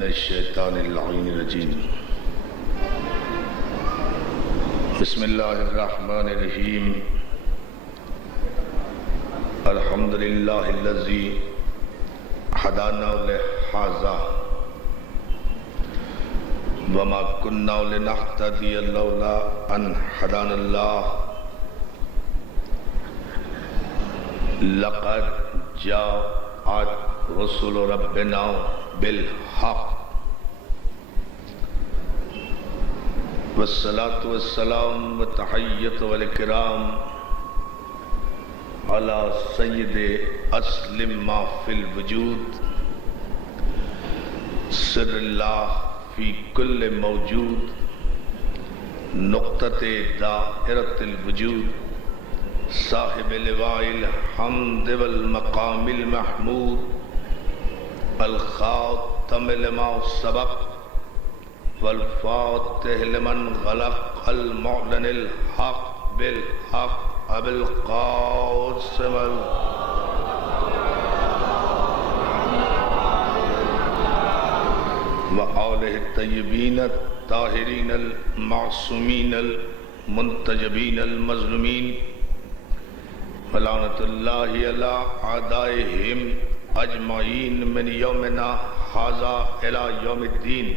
من الشیطان اللعین الرجیم بسم اللہ الرحمن الرحیم الحمدللہ الذی ہدانا لہذا وما كنا لنهتدي لولا ان هدانا الله لقد جاءت رسل ربنا بالحق والصلاة والسلام والتحیۃ والکرام على سید اسلم ما فی الوجود سر اللہ فی کل موجود نقطۃ دائرۃ الوجود صاحب لواء الحمد والمقام المحمود الخاتم لما سبق والفاتح لمن غلق المعلن الحق بالحق ابو القاسم وآلہ الطیبین الطاہرین المعصومین المنتجبین المظلومین ولعنۃ اللہ علی اعدائہم اجمعین من یومنا ھذا الی یوم الدین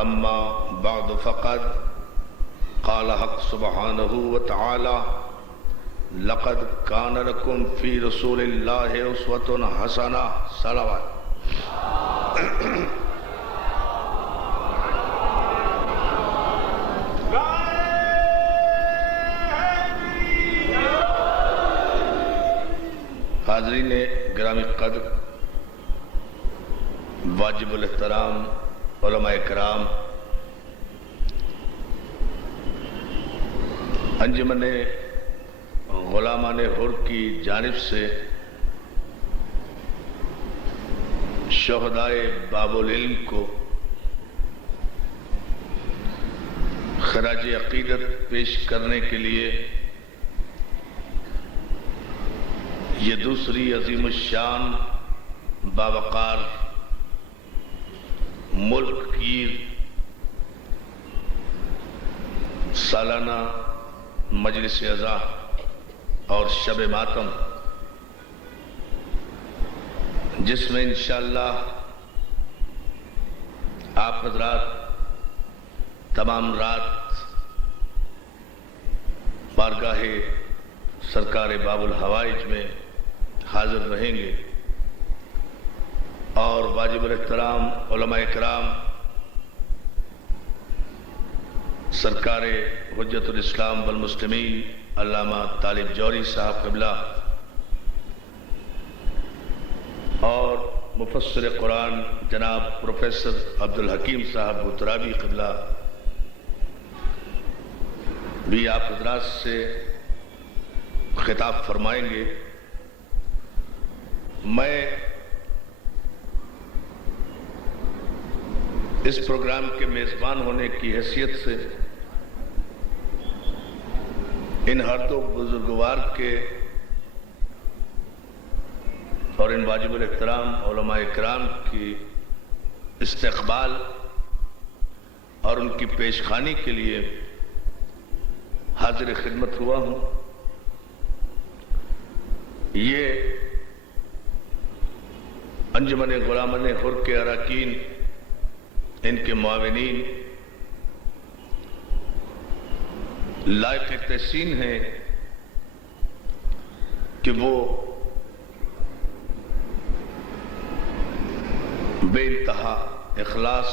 اما بعد فقد قال حق سبحانہ وتعالی لقد کان لکم فی رسول اللہ اسوۃ حسنہ صلوات حاضرین گرامی قدر، واجب الاحترام علماء کرام، انجمن غلامان حر کی جانب سے شہدائے باب العلم کو خراج عقیدت پیش کرنے کے لیے یہ دوسری عظیم الشان باوقار ملک کی سالانہ مجلس عزا اور شب ماتم، جس میں انشاءاللہ آپ حضرات تمام رات بارگاہ سرکار باب الحوائج میں حاضر رہیں گے، اور واجب الاحترام علماء کرام سرکار حجت الاسلام والمسلمین علامہ طالب جوہری صاحب قبلہ اور مفسر قرآن جناب پروفیسر عبدالحکیم صاحب بوترابی قبلہ بھی آپ حضرات سے خطاب فرمائیں گے۔ میں اس پروگرام کے میزبان ہونے کی حیثیت سے ان ہر دو بزرگوار کے اور ان واجب الاحترام علماء کرام کی استقبال اور ان کی پیشخوانی کے لیے حاضر خدمت ہوا ہوں۔ یہ انجمن غلامان حر کے اراکین، ان کے معاونین لائق تحسین ہیں کہ وہ بے انتہا اخلاص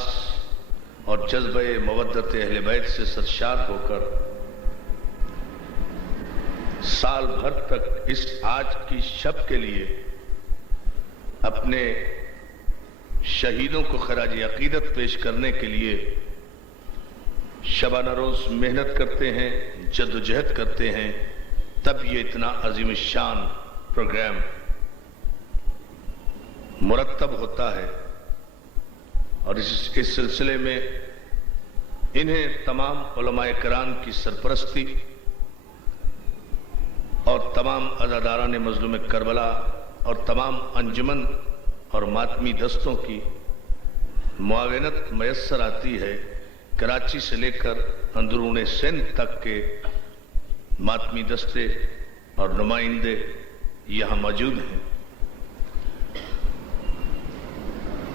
اور جذبہ مودت اہل بیت سے سرشار ہو کر سال بھر تک اس آج کی شب کے لیے اپنے شہیدوں کو خراج عقیدت پیش کرنے کے لیے شبانہ روز محنت کرتے ہیں، جد و جہد کرتے ہیں، تب یہ اتنا عظیم الشان پروگرام مرتب ہوتا ہے۔ اور اس سلسلے میں انہیں تمام علماء کرام کی سرپرستی اور تمام عزاداران مظلوم کربلا اور تمام انجمن اور ماتمی دستوں کی معاونت میسر آتی ہے، کراچی سے لے کر اندرون سندھ تک کے ماتمی دستے اور نمائندے یہاں موجود ہیں۔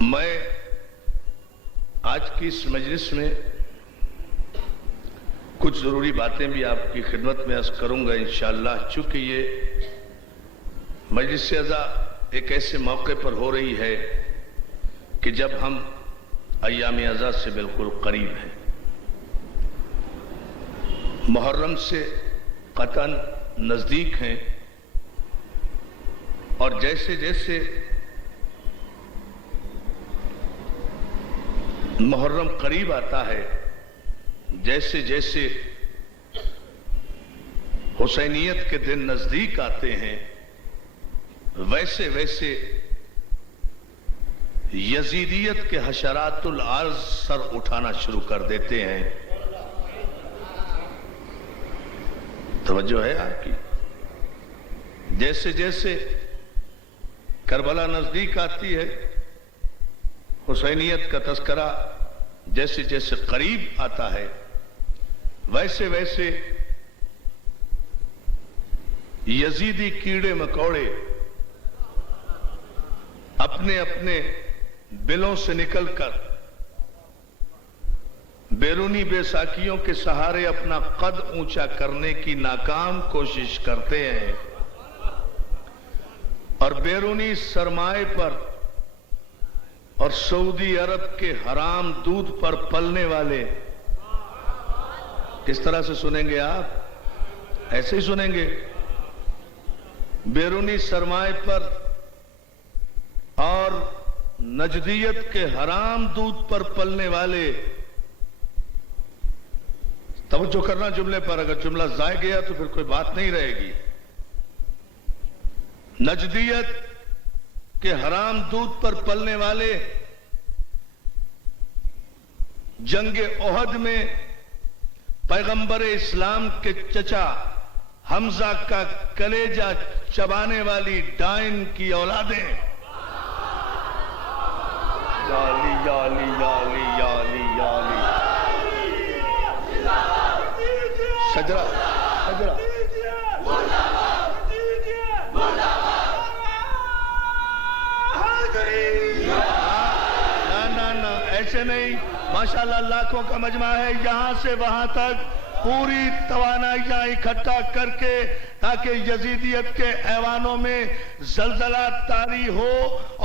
میں آج کی اس مجلس میں کچھ ضروری باتیں بھی آپ کی خدمت میں عرض کروں گا انشاءاللہ، چونکہ یہ مجلس اعزا ایک ایسے موقع پر ہو رہی ہے کہ جب ہم ایام اعزا سے بالکل قریب ہیں، محرم سے قطعاً نزدیک ہیں، اور جیسے جیسے محرم قریب آتا ہے، جیسے جیسے حسینیت کے دن نزدیک آتے ہیں، ویسے ویسے یزیدیت کے حشرات الارض سر اٹھانا شروع کر دیتے ہیں۔ توجہ ہے آپ کی؟ جیسے جیسے کربلا نزدیک آتی ہے، حسینیت کا تذکرہ جیسے جیسے قریب آتا ہے، ویسے ویسے یزیدی کیڑے مکوڑے اپنے اپنے بلوں سے نکل کر بیرونی بے ساکیوں کے سہارے اپنا قد اونچا کرنے کی ناکام کوشش کرتے ہیں، اور بیرونی سرمائے پر اور سعودی عرب کے حرام دودھ پر پلنے والے، کس طرح سے سنیں گے آپ؟ ایسے ہی سنیں گے۔ بیرونی سرمائے پر اور نجدیت کے حرام دودھ پر پلنے والے، توجہ کرنا جملے پر، اگر جملہ ضائع گیا تو پھر کوئی بات نہیں رہے گی۔ نجدیت کے حرام دودھ پر پلنے والے جنگ احد میں پیغمبر اسلام کے چچا حمزہ کا کلیجہ چبانے والی ڈائن کی اولادیں، یالی یالی یالی یالی یالی شجرہ شجرہ نہ ایسے نہیں، ماشاءاللہ لاکھوں کا مجمع ہے، یہاں سے وہاں تک پوری توانائیاں اکٹھا کر کے تاکہ یزیدیت کے ایوانوں میں زلزلہ طاری ہو،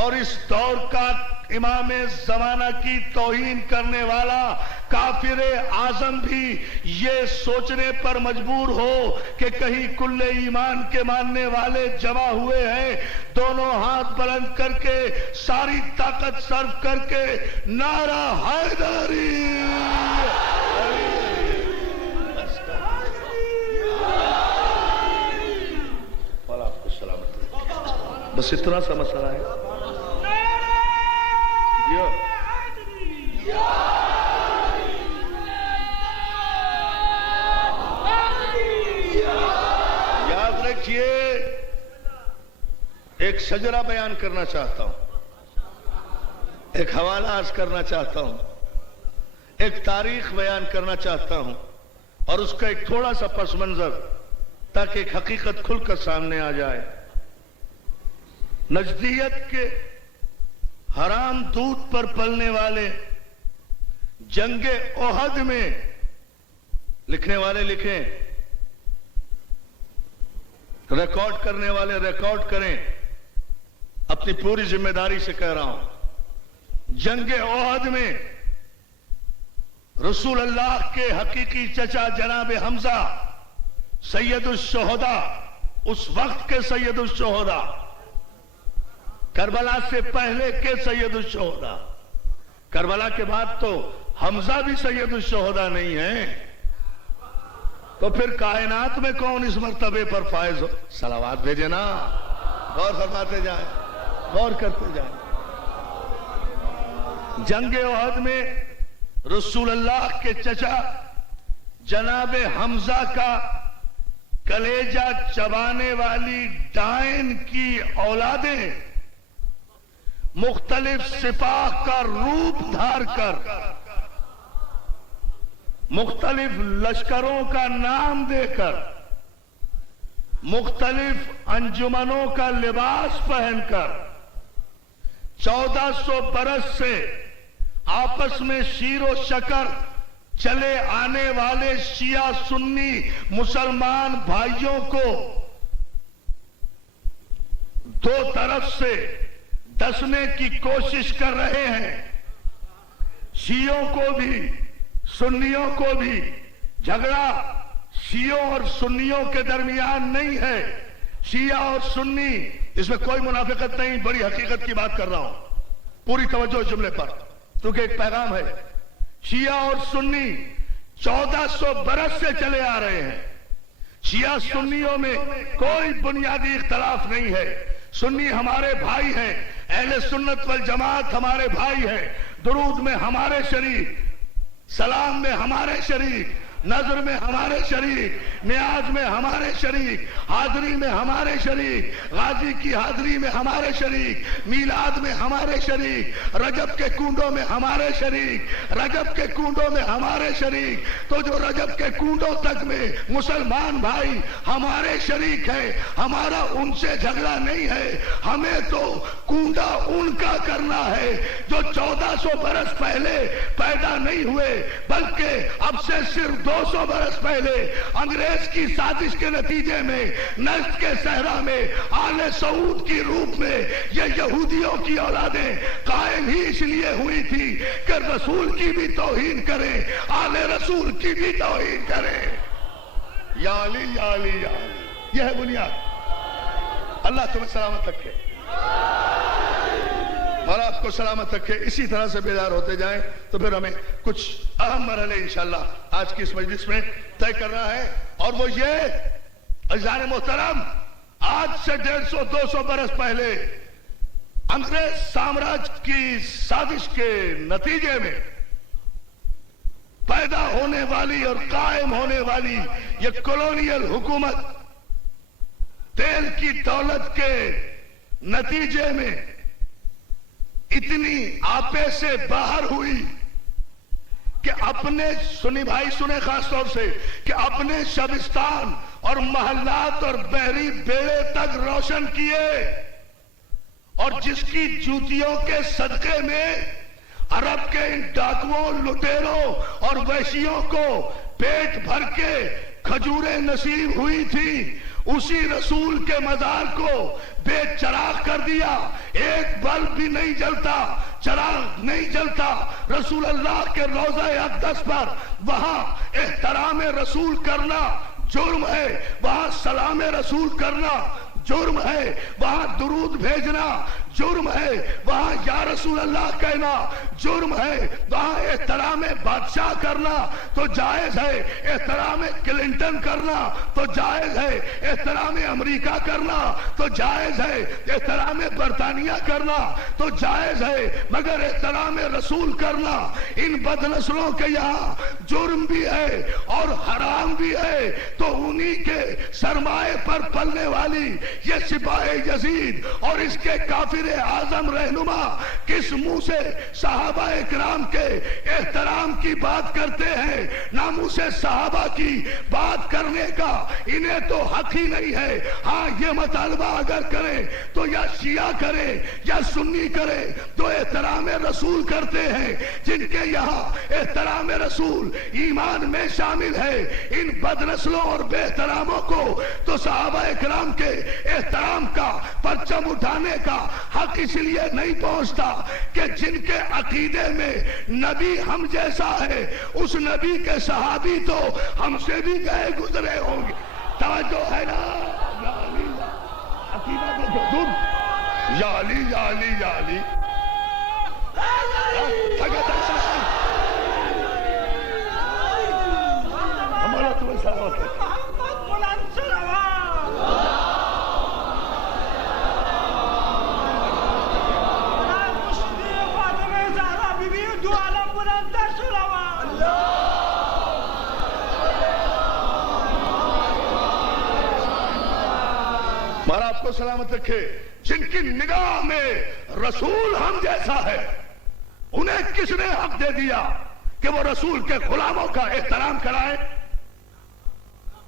اور اس دور کا امام زمانہ کی توہین کرنے والا کافر اعظم بھی یہ سوچنے پر مجبور ہو کہ کہیں کل ایمان کے ماننے والے جمع ہوئے ہیں، دونوں ہاتھ بلند کر کے ساری طاقت صرف کر کے نعرہ حیدری، بس اتنا سا مسئلہ ہے۔ یاد رکھیے، ایک شجرہ بیان کرنا چاہتا ہوں، ایک حوالہ عرض کرنا چاہتا ہوں، ایک تاریخ بیان کرنا چاہتا ہوں، اور اس کا ایک تھوڑا سا پس منظر، تاکہ ایک حقیقت کھل کر سامنے آ جائے۔ نجدیت کے حرام دودھ پر پلنے والے جنگ احد میں، لکھنے والے لکھیں، ریکارڈ کرنے والے ریکارڈ کریں، اپنی پوری ذمہ داری سے کہہ رہا ہوں، جنگ احد میں رسول اللہ کے حقیقی چچا جناب حمزہ سید الشہداء، اس وقت کے سید الشہداء، کربلا سے پہلے کے سید الشہداء، کربلا کے بعد تو حمزہ بھی سید الشہداء نہیں ہے، تو پھر کائنات میں کون اس مرتبے پر فائز ہو؟ صلوات بھیجے نا، غور فرماتے جائیں، غور کرتے جائیں۔ جنگ احد میں رسول اللہ کے چچا جناب حمزہ کا کلیجہ چبانے والی ڈائن کی اولادیں مختلف سپاہ کا روپ دھار کر، مختلف لشکروں کا نام دے کر، مختلف انجمنوں کا لباس پہن کر 1400 برس سے آپس میں شیر و شکر چلے آنے والے شیعہ سنی مسلمان بھائیوں کو دو طرف سے ڈسنے کی کوشش کر رہے ہیں۔ شیعوں کو بھی سنیوں کو بھی جھگڑا شیعوں اور سنیوں کے درمیان نہیں ہے، شیعہ اور سنی، اس میں کوئی منافقت نہیں، بڑی حقیقت کی بات کر رہا ہوں، پوری توجہ اس جملے پر، کیونکہ ایک پیغام ہے۔ شیعہ اور سنی 1400 برس سے چلے آ رہے ہیں، شیعہ سنیوں میں کوئی بنیادی اختلاف نہیں ہے، سنی ہمارے بھائی ہیں، اہل سنت والجماعت ہمارے بھائی ہیں، درود میں ہمارے شریک، سلام میں ہمارے شریک، نظر میں ہمارے شریک، نیاز میں ہمارے شریک، حاضری میں ہمارے شریک، غازی کی حاضری میں ہمارے شریک، میلاد میں ہمارے شریک، رجب کے کنڈوں میں ہمارے شریک، رجب کے کنڈوں میں ہمارے شریک۔ تو جو رجب کے کنڈوں تک میں مسلمان بھائی ہمارے شریک ہیں، ہمارا ان سے جھگڑا نہیں ہے، ہمیں تو کنڈا ان کا کرنا ہے جو 1400 برس پہلے پیدا نہیں ہوئے، بلکہ اب سے صرف 200 برس پہلے انگریز کی سازش کے نتیجے میں نجد کے صحرا میں آل سعود کی روپ میں یہ یہودیوں کی اولادیں قائم ہی اس لیے ہوئی تھی کہ رسول کی بھی توہین کریں، آل رسول کی بھی توہین کریں۔ یا علی یا علی یا علی، یہ ہے بنیاد۔ اللہ تمہیں سلامت رکھے، اور آپ کو سلامت رکھے، اسی طرح سے بیدار ہوتے جائیں تو پھر ہمیں کچھ اہم مرحلے انشاءاللہ آج کی اس مجلس میں طے کرنا ہے، اور وہ یہ عزیزان محترم، آج سے 150-200 برس پہلے انگریز سامراج کی سازش کے نتیجے میں پیدا ہونے والی اور قائم ہونے والی یہ کولونیل حکومت تیل کی دولت کے نتیجے میں اتنی آپے سے باہر ہوئی کہ اپنے، سنی بھائی سنے خاص طور سے، کہ اپنے شبستان اور محلات اور بحری بیڑے تک روشن کیے، اور جس کی جوتیوں کے صدقے میں عرب کے ان ڈاکوؤں، لٹیروں اور وحشیوں کو پیٹ بھر کے کھجوریں نصیب ہوئی تھی، اسی رسول کے مزار کو بے چراغ کر دیا، ایک بلب بھی نہیں جلتا، چراغ نہیں جلتا۔ رسول اللہ کے روضہ اقدس پر وہاں احترام رسول کرنا جرم ہے، وہاں سلام رسول کرنا جرم ہے، وہاں درود بھیجنا جرم ہے، وہاں یا رسول اللہ کہنا جرم ہے، وہاں احترام بادشاہ کرنا تو جائز ہے، احترام کلنٹن کرنا تو جائز ہے، احترام امریکہ کرنا تو جائز ہے، احترام برطانیہ کرنا تو جائز ہے، مگر احترام رسول کرنا ان بدنسلوں کے یہاں جرم بھی ہے اور حرام بھی ہے۔ تو انہی کے سرمائے پر پلنے والی یہ سپاہ یزید اور اس کے کافر اعظم رہنما کس منہ سے صحابہ اکرام کے احترام کی بات کرتے ہیں؟ ناموس صحابہ کی بات کرنے کا انہیں تو حق ہی نہیں ہے۔ ہاں یہ مطالبہ اگر کریں تو یا شیعہ کریں یا سنی کریں تو احترام رسول کرتے ہیں، جن کے یہاں احترام رسول ایمان میں شامل ہے۔ ان بدنسلوں اور بے احتراموں کو تو صحابہ اکرام کے احترام کا پرچم اٹھانے کا حق اس لیے نہیں پہنچتا کہ جن کے عقیدے میں نبی ہم جیسا ہے، اس نبی کے صحابی تو ہم سے بھی گئے گزرے ہوں گے۔ توجہ ہے نا؟ یا علی، عقیدہ کو دور، یا علی یا علی یا علی، ہمارا تمہیں سلامت ہے۔ ہمارا آپ کو سلامت رکھے، جن کی نگاہ میں رسول ہم جیسا ہے، انہیں کس نے حق دے دیا کہ وہ رسول کے غلاموں کا احترام کرائیں؟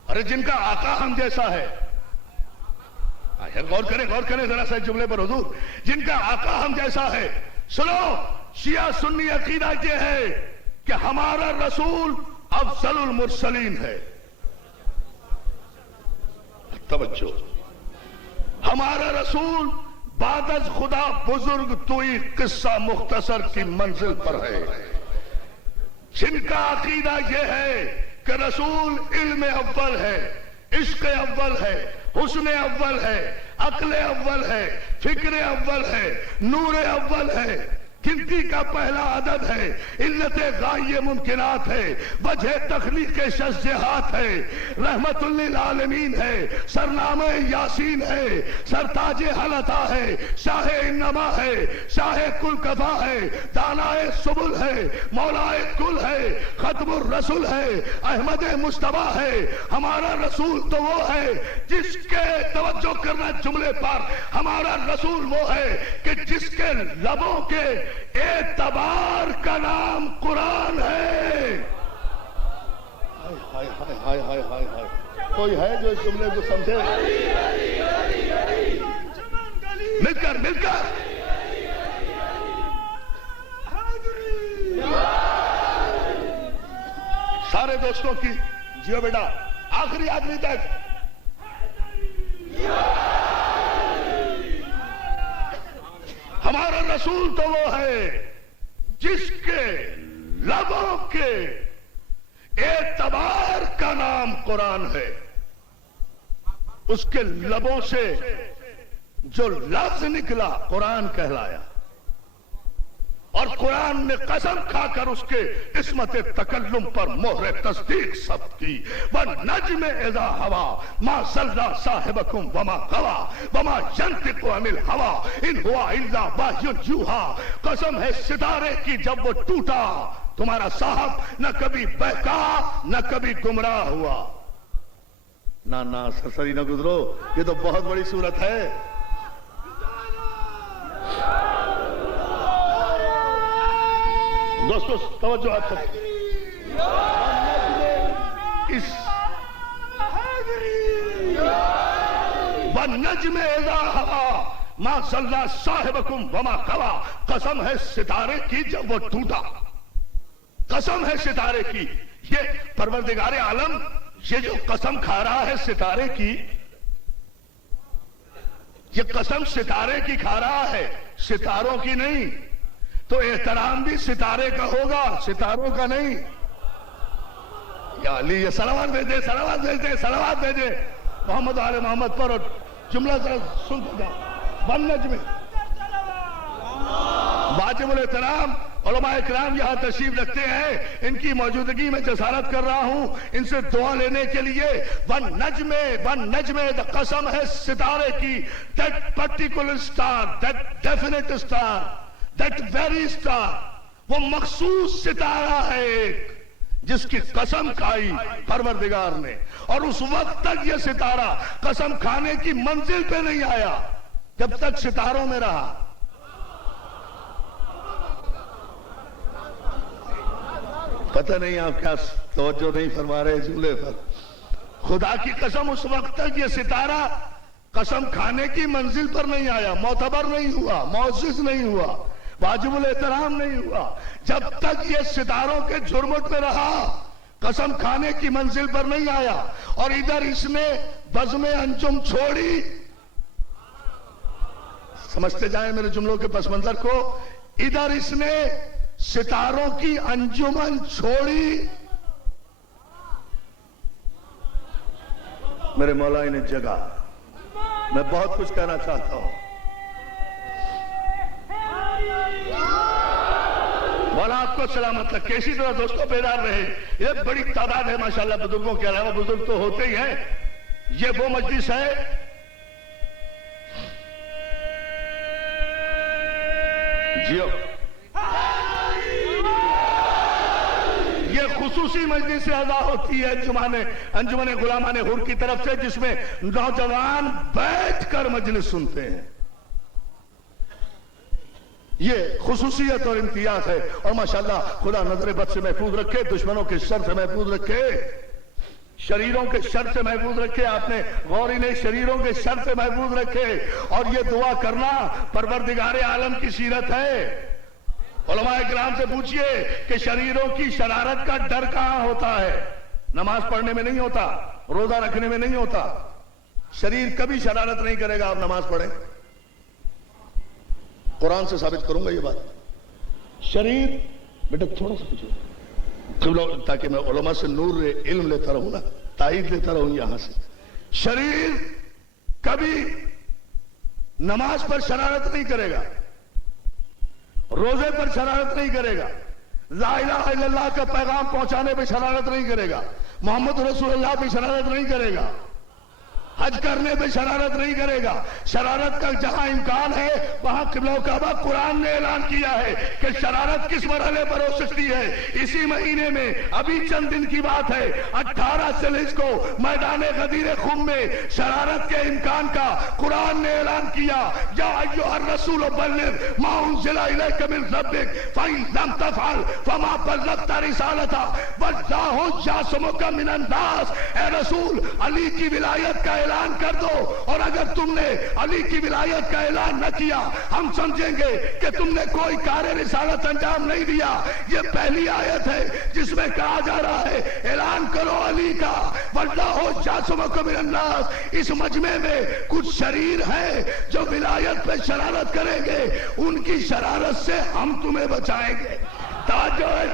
ارے جن کا آقا ہم جیسا ہے، غور کریں ذرا سا جملے پر حضور، جن کا آقا ہم جیسا ہے. سنو، شیعہ سنی عقیدہ یہ ہے کہ ہمارا رسول افضل المرسلین ہے. توجہ، ہمارا رسول بعد از خدا بزرگ توئی قصہ مختصر کی منزل پر ہے. جن کا عقیدہ یہ ہے کہ رسول علم اول ہے، عشق اول ہے، حسن اول ہے، عقل اول ہے، فکر اول ہے، نور اول ہے، گنتی کا پہلا عدد ہے، علت غائب ممکنات ہے، وجہ تخلیق شجاعت ہے، رحمت للعالمین ہے، سرنامہ یاسین ہے، سرتاج حلتا ہے، شاہ انما ہے، شاہ کل کفا ہے، دانائے سبل ہے، مولائے کل ہے، ختم الرسول ہے، احمد مصطفیٰ ہے. ہمارا رسول تو وہ ہے جس کے، توجہ کرنا جملے پر، ہمارا رسول وہ ہے کہ جس کے لبوں کے اعتبار کا نام قرآن ہے. کوئی ہے جو اس جملے کو سمجھے؟ مل کر سارے دوستوں کی جیو بیٹا آخری آدمی تک. ہمارا رسول تو وہ ہے جس کے لبوں کے اعتبار کا نام قرآن ہے. اس کے لبوں سے جو لفظ نکلا قرآن کہلایا، اور قرآن نے قسم کھا کر اس کے عصمت تکلم پر مہر تصدیق ثبت کی. وَالنَّجْمِ إِذَا هَوَىٰ مَا ضَلَّ صَاحِبُكُمْ وَمَا غَوَىٰ وَمَا يَنطِقُ عَنِ الْهَوَىٰ إِنْ هُوَ إِلَّا وَحْيٌ يُوحَىٰ. قسم ہے ستارے کی جب وہ ٹوٹا، تمہارا صاحب نہ کبھی بہکا نہ کبھی گمراہ ہوا. نہ سرسری نہ گزرو، یہ تو بہت بڑی صورت ہے. دوستو توجہ آپ تک، اس وَالنَّجْمِ إِذَا هَوَىٰ مَا ضَلَّ صَاحِبُكُمْ وَمَا غَوَىٰ. قسم ہے ستارے کی جب وہ ٹوٹا، قسم ہے ستارے کی. یہ پروردگار عالم یہ جو قسم کھا رہا ہے ستارے کی، یہ قسم ستارے کی کھا رہا ہے، ستاروں کی نہیں. تو احترام بھی ستارے کا ہوگا، ستاروں کا نہیں. یا علی، یہ صلوات بھیجے، صلوات بھیجے، صلوات بھیجے محمد آل محمد پر. اور جملہ ذرا سن جا. وَالنَّجْمِ، واجب الاحترام علماء اکرام یہاں تشریف رکھتے ہیں، ان کی موجودگی میں جسارت کر رہا ہوں ان سے دعا لینے کے لیے. وَالنَّجْمِ، قسم ہے ستارے کی. that particular star, that definite star, that very star، وہ مخصوص ستارہ ہے ایک جس کی قسم کھائی پروردگار نے، اور اس وقت تک یہ ستارہ قسم کھانے کی منزل پہ نہیں آیا جب تک ستاروں میں رہا. پتہ نہیں آپ کیا توجہ نہیں فرما رہے جملے پر. خدا کی قسم اس وقت تک یہ ستارہ قسم کھانے کی منزل پر نہیں آیا، معتبر نہیں ہوا، معزز نہیں ہوا، واجب الاحترام نہیں ہوا جب تک یہ ستاروں کے جھرمٹ میں رہا. قسم کھانے کی منزل پر نہیں آیا. اور ادھر اس نے بزم انجم چھوڑی. سمجھتے جائیں میرے جملوں کے پس منظر کو. ادھر اس نے ستاروں کی انجمن چھوڑی. میرے مولا نے جگہ، میں بہت کچھ کہنا چاہتا ہوں. مولا آپ کو سلامت رکھے. اسی طرح دوستوں بیدار رہے. یہ بڑی تعداد ہے ماشاءاللہ، بزرگوں کے علاوہ بزرگ تو ہوتے ہی ہیں. یہ وہ مجلس ہے جیو، یہ خصوصی مجلس سے ادا ہوتی ہے انجمن غلامان حر کی طرف سے، جس میں نوجوان بیٹھ کر مجلس سنتے ہیں. یہ خصوصیت اور امتیاز ہے. اور ماشاءاللہ خدا نظر بد سے محفوظ رکھے, دشمنوں کے شر سے محفوظ رکھے, شریروں کے شر سے محفوظ رکھے. آپ نے غوری نے شریروں کے شر سے محفوظ رکھے. اور یہ دعا کرنا پروردگار عالم کی سیرت ہے. علماء کرام سے پوچھئے کہ شریروں کی شرارت کا ڈر کہاں ہوتا ہے؟ نماز پڑھنے میں نہیں ہوتا, روزہ رکھنے میں نہیں ہوتا. شریر کبھی شرارت نہیں کرے گا. آپ نماز پڑھیں, قرآن سے ثابت کروں گا یہ بات. شریر بیٹا تھوڑا سا پوچھو تاکہ میں علماء سے نور علم لیتا رہوں نا, تائید لیتا رہوں یہاں سے. شریر کبھی نماز پر شرارت نہیں کرے گا, روزے پر شرارت نہیں کرے گا, لا الہ الا اللہ کا پیغام پہنچانے پہ شرارت نہیں کرے گا, محمد رسول اللہ پہ شرارت نہیں کرے گا, حج کرنے پہ شرارت نہیں کرے گا. شرارت کا جہاں امکان ہے وہاں قبلہ کعبہ قرآن نے اعلان کیا ہے کہ شرارت کس مرحلے پر ہو سکتی ہے. اسی مہینے میں ابھی چند دن کی بات ہے, 18 ذیلحجہ کو میدان غدیر خم میں شرارت کے امکان کا قرآن نے اعلان کیا. یا ایھا الرسول بلغ ما انزل الیک من ربک فإن لم تفعل فما بلغت رسالتہ واللہ یعصمک من الناس. اے رسول علی کی ولایت کا اعلان کر دو, اور اگر تم نے علی کی ولایت کا اعلان نہ کیا ہم سمجھیں گے کہ تم نے کوئی کار رسالت انجام نہیں دیا. یہ پہلی آیت ہے جس میں کہا جا رہا ہے اعلان کرو علی کا, واللہ یعصمک من الناس. اس مجمع میں کچھ شریر ہیں جو ولایت پہ شرارت کریں گے, ان کی شرارت سے ہم تمہیں بچائیں گے. توجہ ہے,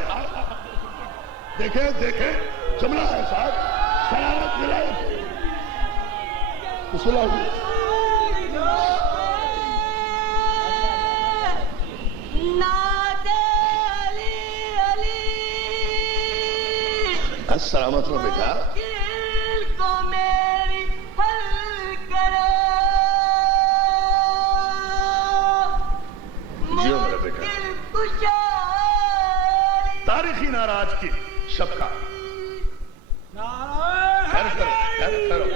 دیکھیں دیکھیں جملہ ہے صاحب, شرارت ولایت. السلام علیکم بیٹا. جیو میرا بیٹا. تاریخی ناراض کی شب کا خیر کرو.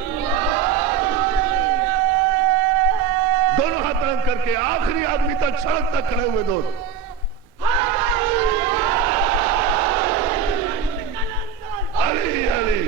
دونوں ہاتھ بلند کر کے آخری آدمی تک سڑک تک کھڑے ہوئے دوست. علی علی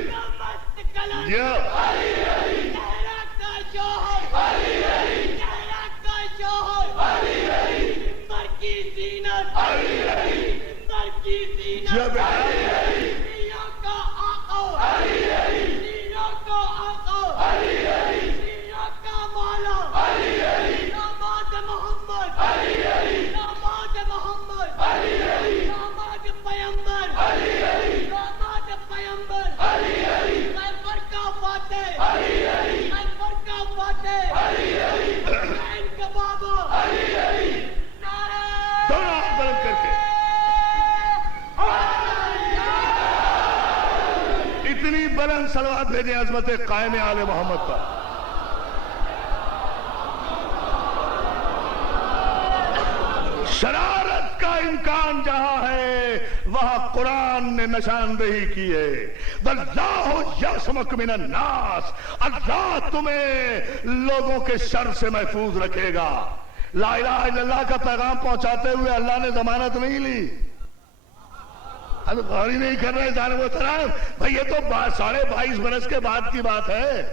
بلند صلوات بھیجیں عظمت قائم آل محمد پر. شرارت کا امکان جہاں ہے وہاں قرآن نے نشاندہی کی ہے. واللہ یعصمک من الناس, اللہ تمہیں لوگوں کے شر سے محفوظ رکھے گا. لا الہ الا اللہ کا پیغام پہنچاتے ہوئے اللہ نے ضمانت نہیں لی. غوری نہیں کر رہے جانے وہ طرف بھائی, یہ تو 22.5 برس کے بعد کی بات ہے.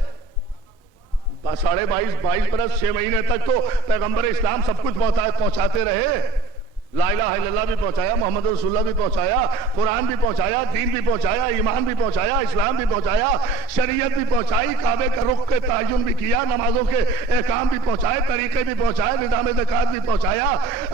22 برس 6 مہینے تک تو پیغمبر اسلام سب کچھ پہنچاتے رہے. لا الہ الا اللہ بھی پہنچایا, محمد رسول اللہ بھی پہنچایا, قرآن بھی پہنچایا, دین بھی پہنچایا, ایمان بھی پہنچایا, اسلام بھی پہنچایا, شریعت بھی پہنچائی, کعبے کا رخ کے تعین بھی کیا, نمازوں کے احکام بھی پہنچائے, طریقے بھی پہنچائے, نظام زکات بھی پہنچایا,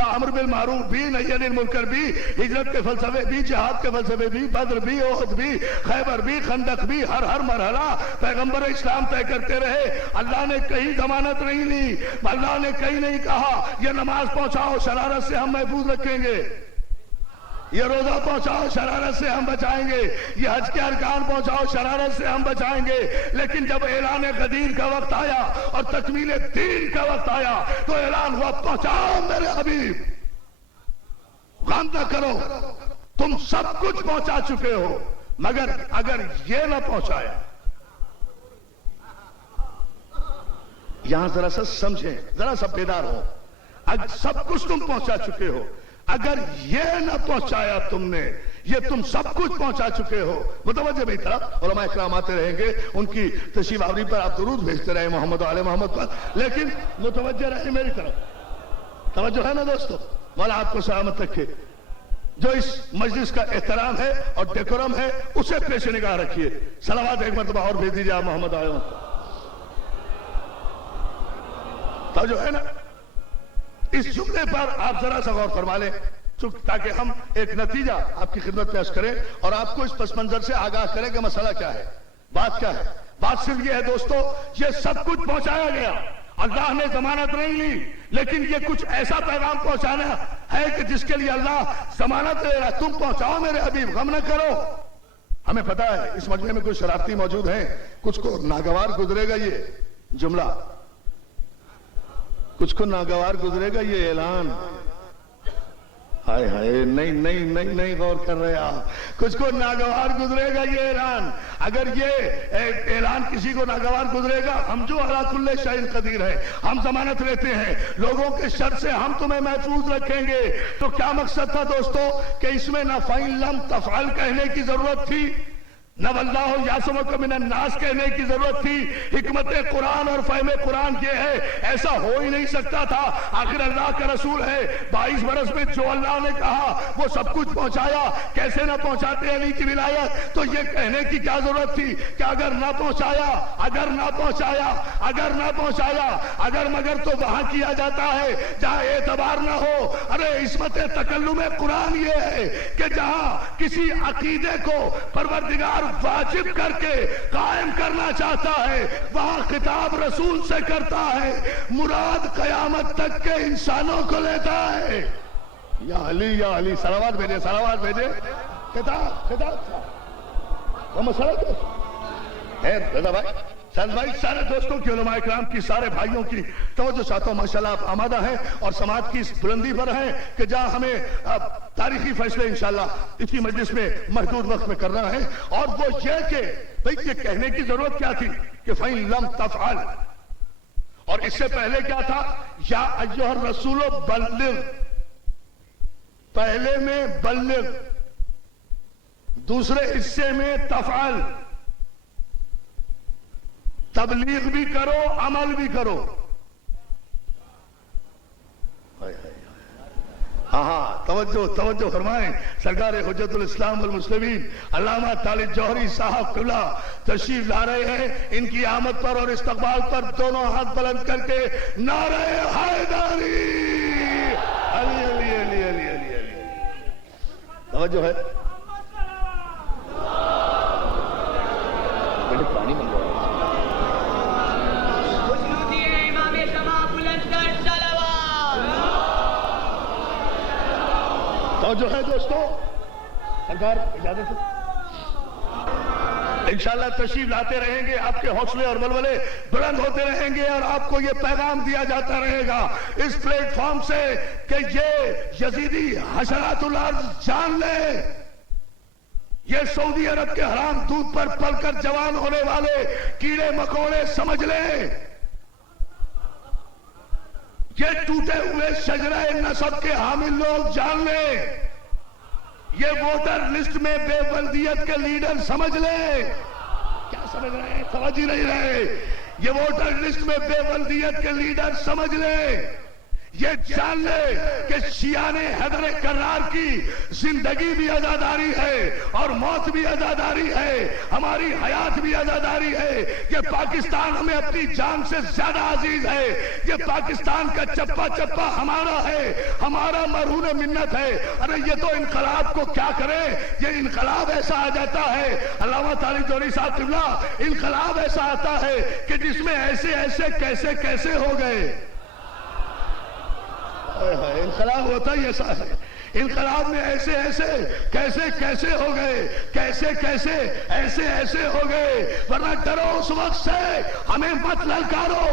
امر بالمعروف بھی, نہی عن المنکر بھی, ہجرت کے فلسفے بھی, جہاد کے فلسفے بھی, بدر بھی, احد بھی, خیبر بھی, خندق بھی, ہر مرحلہ پیغمبر اسلام طے کرتے رہے. اللہ نے کہیں ضمانت نہیں لی, اللہ نے کہیں نہیں کہا یہ نماز پہنچاؤ شرارت سے ہم محفوظ رکھیں گے, یہ روزہ پہنچاؤ شرارت سے ہم بچائیں گے, یہ حج کے ارکان پہنچاؤ شرارت سے ہم بچائیں گے. لیکن جب اعلان غدیر کا وقت آیا اور تکمیل دین کا وقت آیا تو اعلان ہوا پہنچاؤ میرے حبیب, غم نہ کرو, تم سب کچھ پہنچا چکے ہو, مگر اگر یہ نہ پہنچایا. یہاں ذرا سا سمجھیں, ذرا سا بیدار ہو. سب کچھ تم پہنچا چکے ہو. اگر یہ نہ پہنچایا تم نے، یہ تم سب کچھ پہنچا چکے ہو. متوجہ بھی طرف علماء اکرام آتے رہیں گے، ان کی تشریف آوری پر آپ درود بھیجتے رہے محمد و آل محمد پر، لیکن متوجہ رہے میری طرف. توجہ ہے نا دوستو؟ مولا آپ کو سلامت رکھے. جو اس مجلس کا احترام ہے اور ڈیکورم ہے اسے پیش نگاہ رکھیے. صلوات ایک مرتبہ اور بھیج دیجیے آپ محمد آئے ہوں. تو جو ہے نا، اس جملے پر آپ ذرا سا غور فرما لیں تاکہ ہم ایک نتیجہ آپ کی خدمت پیش کریں اور آپ کو اس پس منظر سے آگاہ کریں کہ مسئلہ کیا ہے، بات کیا ہے. بات صرف یہ ہے دوستو، یہ سب کچھ پہنچایا گیا، اللہ نے ضمانت نہیں لی، لیکن یہ کچھ ایسا پیغام پہنچانا ہے کہ جس کے لیے اللہ ضمانت لے رہا. تم پہنچاؤ میرے حبیب، غم نہ کرو. ہمیں پتا ہے اس مجمع میں کچھ شرارتی موجود ہیں، کچھ کو ناگوار گزرے گا یہ جملہ، کچھ کو ناگوار گزرے گا یہ اعلان. ہائے ہائے، نہیں غور کر رہے آپ. کچھ کو ناگوار گزرے گا یہ اعلان. اگر یہ اعلان کسی کو ناگوار گزرے گا، ہم جو علی کل شیء قدیر ہے، ہم ضمانت لیتے ہیں لوگوں کے شر سے ہم تمہیں محفوظ رکھیں گے. تو کیا مقصد تھا دوستو کہ اس میں نہ فَإِن لَمْ تَفْعَلْ کہنے کی ضرورت تھی، نہ وَاللَّهُ يَعْصِمُكَ مِنَ النَّاسِ کہنے کی ضرورت تھی. حکمت قرآن اور فہم قرآن یہ ہے، ایسا ہو ہی نہیں سکتا تھا. آخر اللہ کا رسول ہے، 22 برس میں جو اللہ نے کہا وہ سب کچھ پہنچایا. کیسے نہ پہنچاتے علی کی ولایت؟ تو یہ کہنے کی کیا ضرورت تھی کہ اگر نہ پہنچایا، اگر مگر تو وہاں کیا جاتا ہے جہاں اعتبار نہ ہو. ارے عصمت تکلم قرآن یہ ہے کہ جہاں کسی عقیدے کو پروردگار واجب کر کے قائم کرنا چاہتا ہے وہاں خطاب رسول سے کرتا ہے، مراد قیامت تک کے انسانوں کو لیتا ہے. یا علی صلوات بھیجے. خطاب تھا وہ مسئلہ ہے. رضا بھائی، سعد بھائی، سارے دوستوں کی، علماء اکرام کی، سارے بھائیوں کی توجہ چاہتا ہوں. ماشاءاللہ آپ آمادہ ہیں اور سماعت کی اس بلندی پر ہیں کہ جہاں ہمیں تاریخی فیصلے انشاءاللہ اسی مجلس میں محدود وقت میں کرنا ہے. اور وہ یہ کہ بھئی یہ کہنے کی ضرورت کیا تھی کہ فَإِن لَمْ تَفْعَلْ، اور اس سے پہلے کیا تھا؟ یا ایھا الرسول بلغ. پہلے میں بلغ، دوسرے حصے میں تفعل. تبلیغ بھی کرو، عمل بھی کرو. ہاں توجہ فرمائیں. سرکار حجت الاسلام والمسلمین علامہ طالب جوہری صاحب قبلہ تشریف لا رہے ہیں. ان کی آمد پر اور استقبال پر دونوں ہاتھ بلند کر کے نعرہ حیدری. علی علی علی علی علی علی. توجہ ہے. پانی منگوا جو ہے دوستو. سرکار اجازت ہے، انشاءاللہ تشریف لاتے رہیں گے، آپ کے حوصلے اور ولولے بلند ہوتے رہیں گے اور آپ کو یہ پیغام دیا جاتا رہے گا اس پلیٹ فارم سے کہ یہ یزیدی حشرات الارض جان لے، یہ سعودی عرب کے حرام دودھ پر پل کر جوان ہونے والے کیڑے مکوڑے سمجھ لیں، یہ ٹوٹے ہوئے شجرہ نسب کے حامل لوگ جان لیں، یہ ووٹر لسٹ میں بے بلدیت کے لیڈر سمجھ لیں. کیا سمجھ رہے ہیں؟ توجہ نہیں رہے. یہ ووٹر لسٹ میں بے بلدیت کے لیڈر سمجھ لیں، یہ جان لے کہ شیعان حیدر کرار کی زندگی بھی عزاداری ہے اور موت بھی عزاداری ہے، ہماری حیات بھی عزاداری ہے. یہ پاکستان ہمیں اپنی جان سے زیادہ عزیز ہے. یہ پاکستان کا چپا چپا ہمارا ہے، ہمارا مرہون منت ہے. ارے یہ تو انقلاب کو کیا کرے، یہ انقلاب ایسا آ جاتا ہے. علامہ طالب جوہری صاحب قبلہ، انقلاب ایسا آتا ہے کہ جس میں ایسے کیسے ہو گئے. انقلاب ہوتا ہی ایسا ہے. انقلاب میں کیسے ہو گئے، ایسے ہو گئے. ورنہ ڈرو اس وقت سے، ہمیں مت للکارو.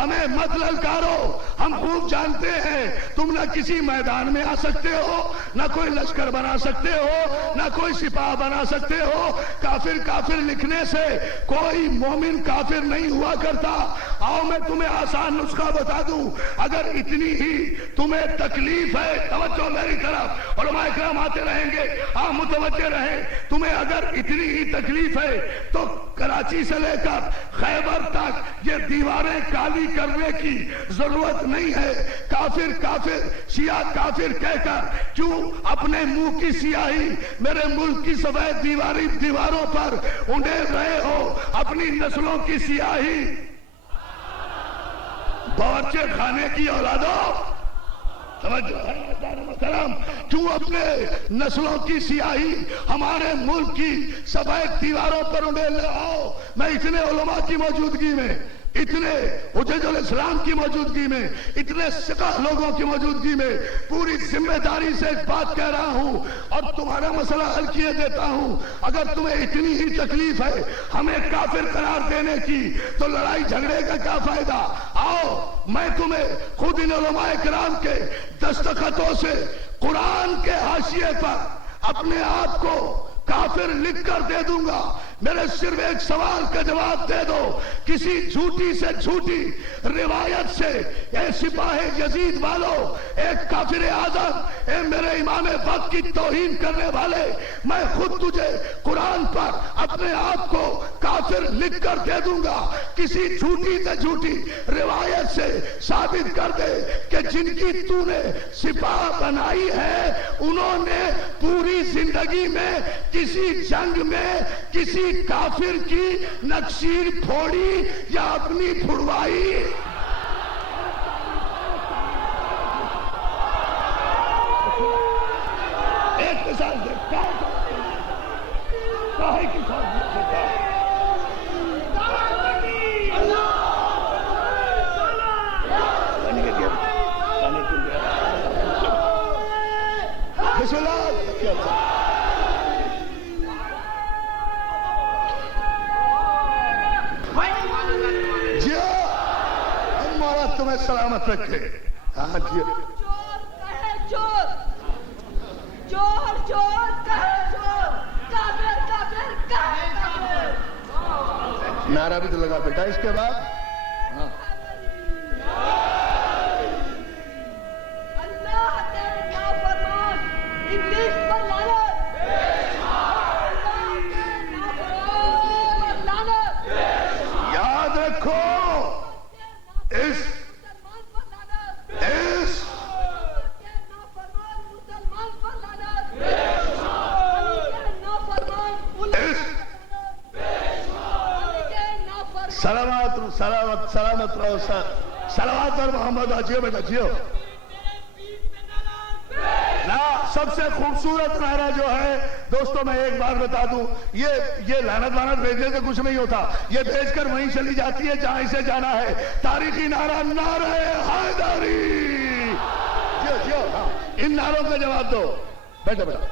ہمیں مت للکارو، ہم خوب جانتے ہیں تم نہ کسی میدان میں آ سکتے ہو، نہ کوئی لشکر بنا سکتے ہو، نہ کوئی سپاہ بنا سکتے ہو۔ کافر کافر لکھنے سے کوئی مومن کافر نہیں ہوا کرتا۔ آؤ میں تمہیں آسان نسخہ بتا دوں، اگر اتنی ہی تمہیں تکلیف ہے، توجہ میری طرف، علماء اکرام آتے رہیں گے، آپ متوجہ رہیں، تمہیں اگر اتنی ہی تکلیف ہے تو کراچی سے لے کر خیبر تک یہ دیواریں کالی کرنے کی ضرورت نہیں ہے۔ کافر کافر، شیعہ کافر کہہ کر کیوں اپنے منہ کی سیاہی میرے ملک کی سفید دیواروں پر انڈیل رہے ہو؟ اپنی نسلوں کی سیاہی باورچی خانے کی اولادوں، محترم، کیوں اپنے نسلوں کی سیاہی ہمارے ملک کی سفید دیواروں پر انڈیل رہے ہو؟ میں اتنے علماء کی موجودگی میں، اتنے حجج الاسلام کی موجودگی میں، اتنے سکہ لوگوں کی موجودگی میں پوری ذمہ داری سے ایک بات کہہ رہا ہوں اور تمہارا مسئلہ حل کیے دیتا ہوں۔ اگر تمہیں اتنی ہی تکلیف ہے ہمیں کافر قرار دینے کی تو لڑائی جھگڑے کا کیا فائدہ؟ آؤ میں تمہیں خود ان علماء کرام کے دستخطوں سے قرآن کے حاشیے پر اپنے آپ کو کافر لکھ کر دے دوں گا۔ میرے صرف ایک سوال کا جواب دے دو، کسی جھوٹی سے جھوٹی روایت سے اے سپاہ یزید والو، ایک کافر اعظم، اے میرے امام وقت کی توہین کرنے والے، میں خود تجھے قرآن پر اپنے آپ کو کافر لکھ کر دے دوں گا۔ کسی جھوٹی سے جھوٹی روایت سے ثابت کر دے کہ جن کی تو نے سپاہ بنائی ہے انہوں نے پوری زندگی میں کسی جنگ میں کسی کافر کی نکشیر پھوڑی یا اپنی پھڑوائی۔ ایک مثال دے کاہے کی ساتھ دیتا تمہیں سلامت رکھے۔ ہاں جی، چور کہے چور، چور چور کہے چور، کافر کافر کہے کافر۔ نعرہ بھی تو لگا بیٹا اس کے بعد۔ اللہ کے نافرمان انگلش پر لعنت، اللہ کے نافرمان پر لعنت۔ یاد رکھو اس سلامت رہو سر، صلوات پر محمد جیو بیٹا جیو۔ سب سے خوبصورت نعرہ جو ہے دوستوں میں ایک بار بتا دوں، یہ لعنت وانت بھیجنے سے کچھ نہیں ہوتا، یہ بھیج کر وہیں چلی جاتی ہے جہاں اسے جانا ہے۔ تاریخی نعرہ نعرہ حیدری، جیو جیو۔ ہاں ان نعروں کا جواب دو بیٹا بیٹا،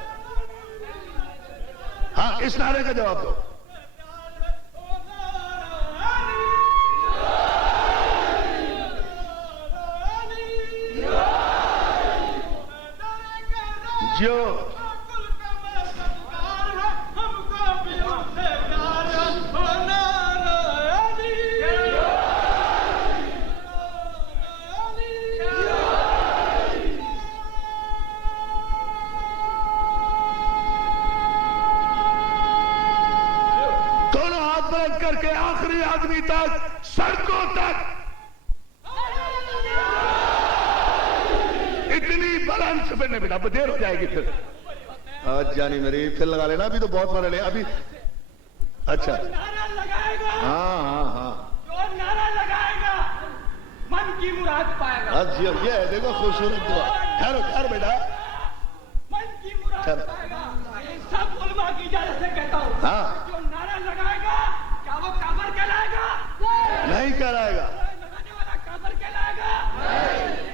ہاں اس نعرے کا جواب دو۔ جو دونوں ہاتھ بلند کر کے آخری آدمی تک، سڑکوں تک اتنی بلند سے پھرنے بیٹا، دیر ہو جائے گی پھر۔ جانی میری پھر لگا لینا، ابھی تو بہت مرے لے ابھی۔ اچھا نعرہ لگائے گا، ہاں ہاں ہاں، جو نعرہ لگائے گا من کی مراد پائے گا۔ جی یہ ہے دیکھو خوبصورت دعا۔ ٹھہرو ٹھہرو بیٹا، من کی مراد پائے گا۔ سب علماء کی اجازت سے کہتا ہوں، ہاں جو نعرہ لگائے گا کیا وہ کافر کہلائے گا؟ نہیں کرائے گا۔ لگانے والا کافر کہلائے گا؟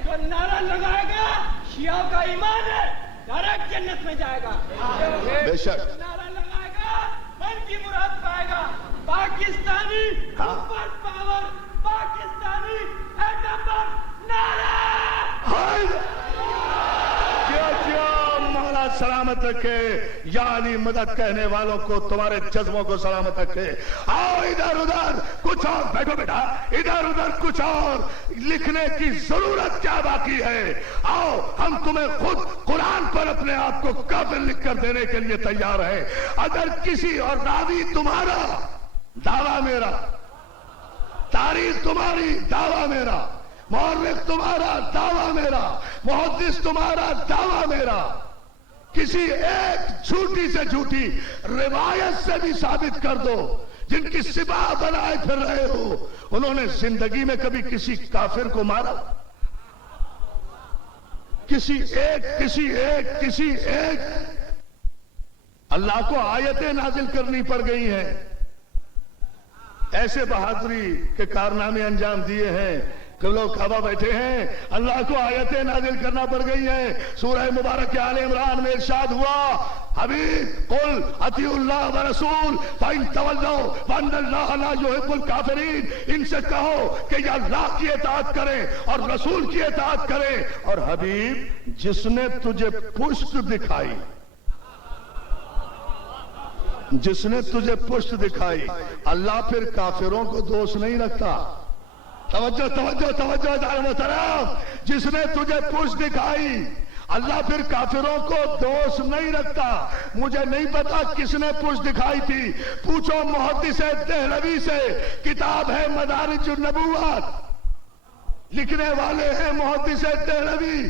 جو نعرہ لگائے گا شیعہ کا ایمان ہے، ڈائریکٹ جنت میں جائے گا۔ بے شک نعرہ لگائے گا من کی مراد پائے گا۔ پاکستانی ہاں سپر پاور، پاکستانی سلامت رکھے، یا علی مدد کہنے والوں کو تمہارے جذبوں کو سلامت رکھے۔ آؤ ادھر ادھر کچھ اور، بیٹھو بیٹا، ادھر ادھر کچھ اور لکھنے کی ضرورت کیا باقی ہے؟ آؤ ہم تمہیں خود قرآن پر اپنے آپ کو کافر لکھ کر دینے کے لیے تیار ہے۔ اگر کسی اور راوی تمہارا دعویٰ میرا، تاریخ تمہاری دعویٰ میرا، مورخ تمہارا دعویٰ میرا، محدث تمہارا دعویٰ میرا، کسی ایک جھوٹی سے جھوٹی روایت سے بھی ثابت کر دو جن کی سپاہ بنائے پھر رہے ہو انہوں نے زندگی میں کبھی کسی کافر کو مارا؟ کسی ایک اللہ کو آیتیں نازل کرنی پڑ گئی ہیں، ایسے بہادری کے کارنامے انجام دیے ہیں کہ لوگ کعبہ بیٹھے ہیں، اللہ کو آیتیں نازل کرنا پڑ گئی ہیں۔ سورہ مبارک آل عمران میں ارشاد ہوا، حبیب قل اطیعوا اللہ ورسول فإن تولوا فإن اللہ لا يحب الکافرین، ان سے کہو کہ یا اللہ کی اطاعت کریں اور رسول کی اطاعت کریں۔ اور حبیب جس نے تجھے پشت دکھائی، جس نے تجھے پشت دکھائی، اللہ پھر کافروں کو دوست نہیں رکھتا۔ توجہ توجہ توجہ دار محترم، جس نے تجھے پشت دکھائی اللہ پھر کافروں کو دوست نہیں رکھتا۔ مجھے نہیں پتا کس نے پشت دکھائی تھی، پوچھو محدث دہلوی سے، کتاب ہے مدارج النبوت، لکھنے والے ہیں محدث دہلوی،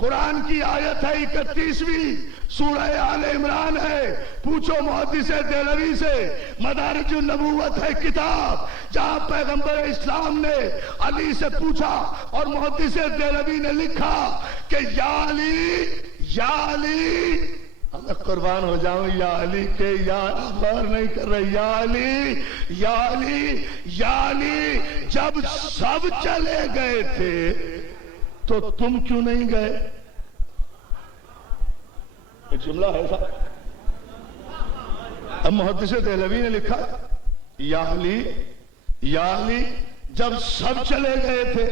قرآن کی آیت ہے 31ویں، سورہ آل عمران ہے، پوچھو محدث دہلوی سے، مدارج النبوت ہے کتاب جہاں پیغمبر اسلام نے علی سے پوچھا اور محدث دہلوی نے لکھا کہ یا علی میں قربان ہو جاؤں، یا علی کے یا غور نہیں کر رہے، یا علی جب سب چلے گئے تھے تو تم کیوں نہیں گئے؟ ایک جملہ ہے صاحب، اب محدث دہلوی نے لکھا یا علی جب سب چلے گئے تھے،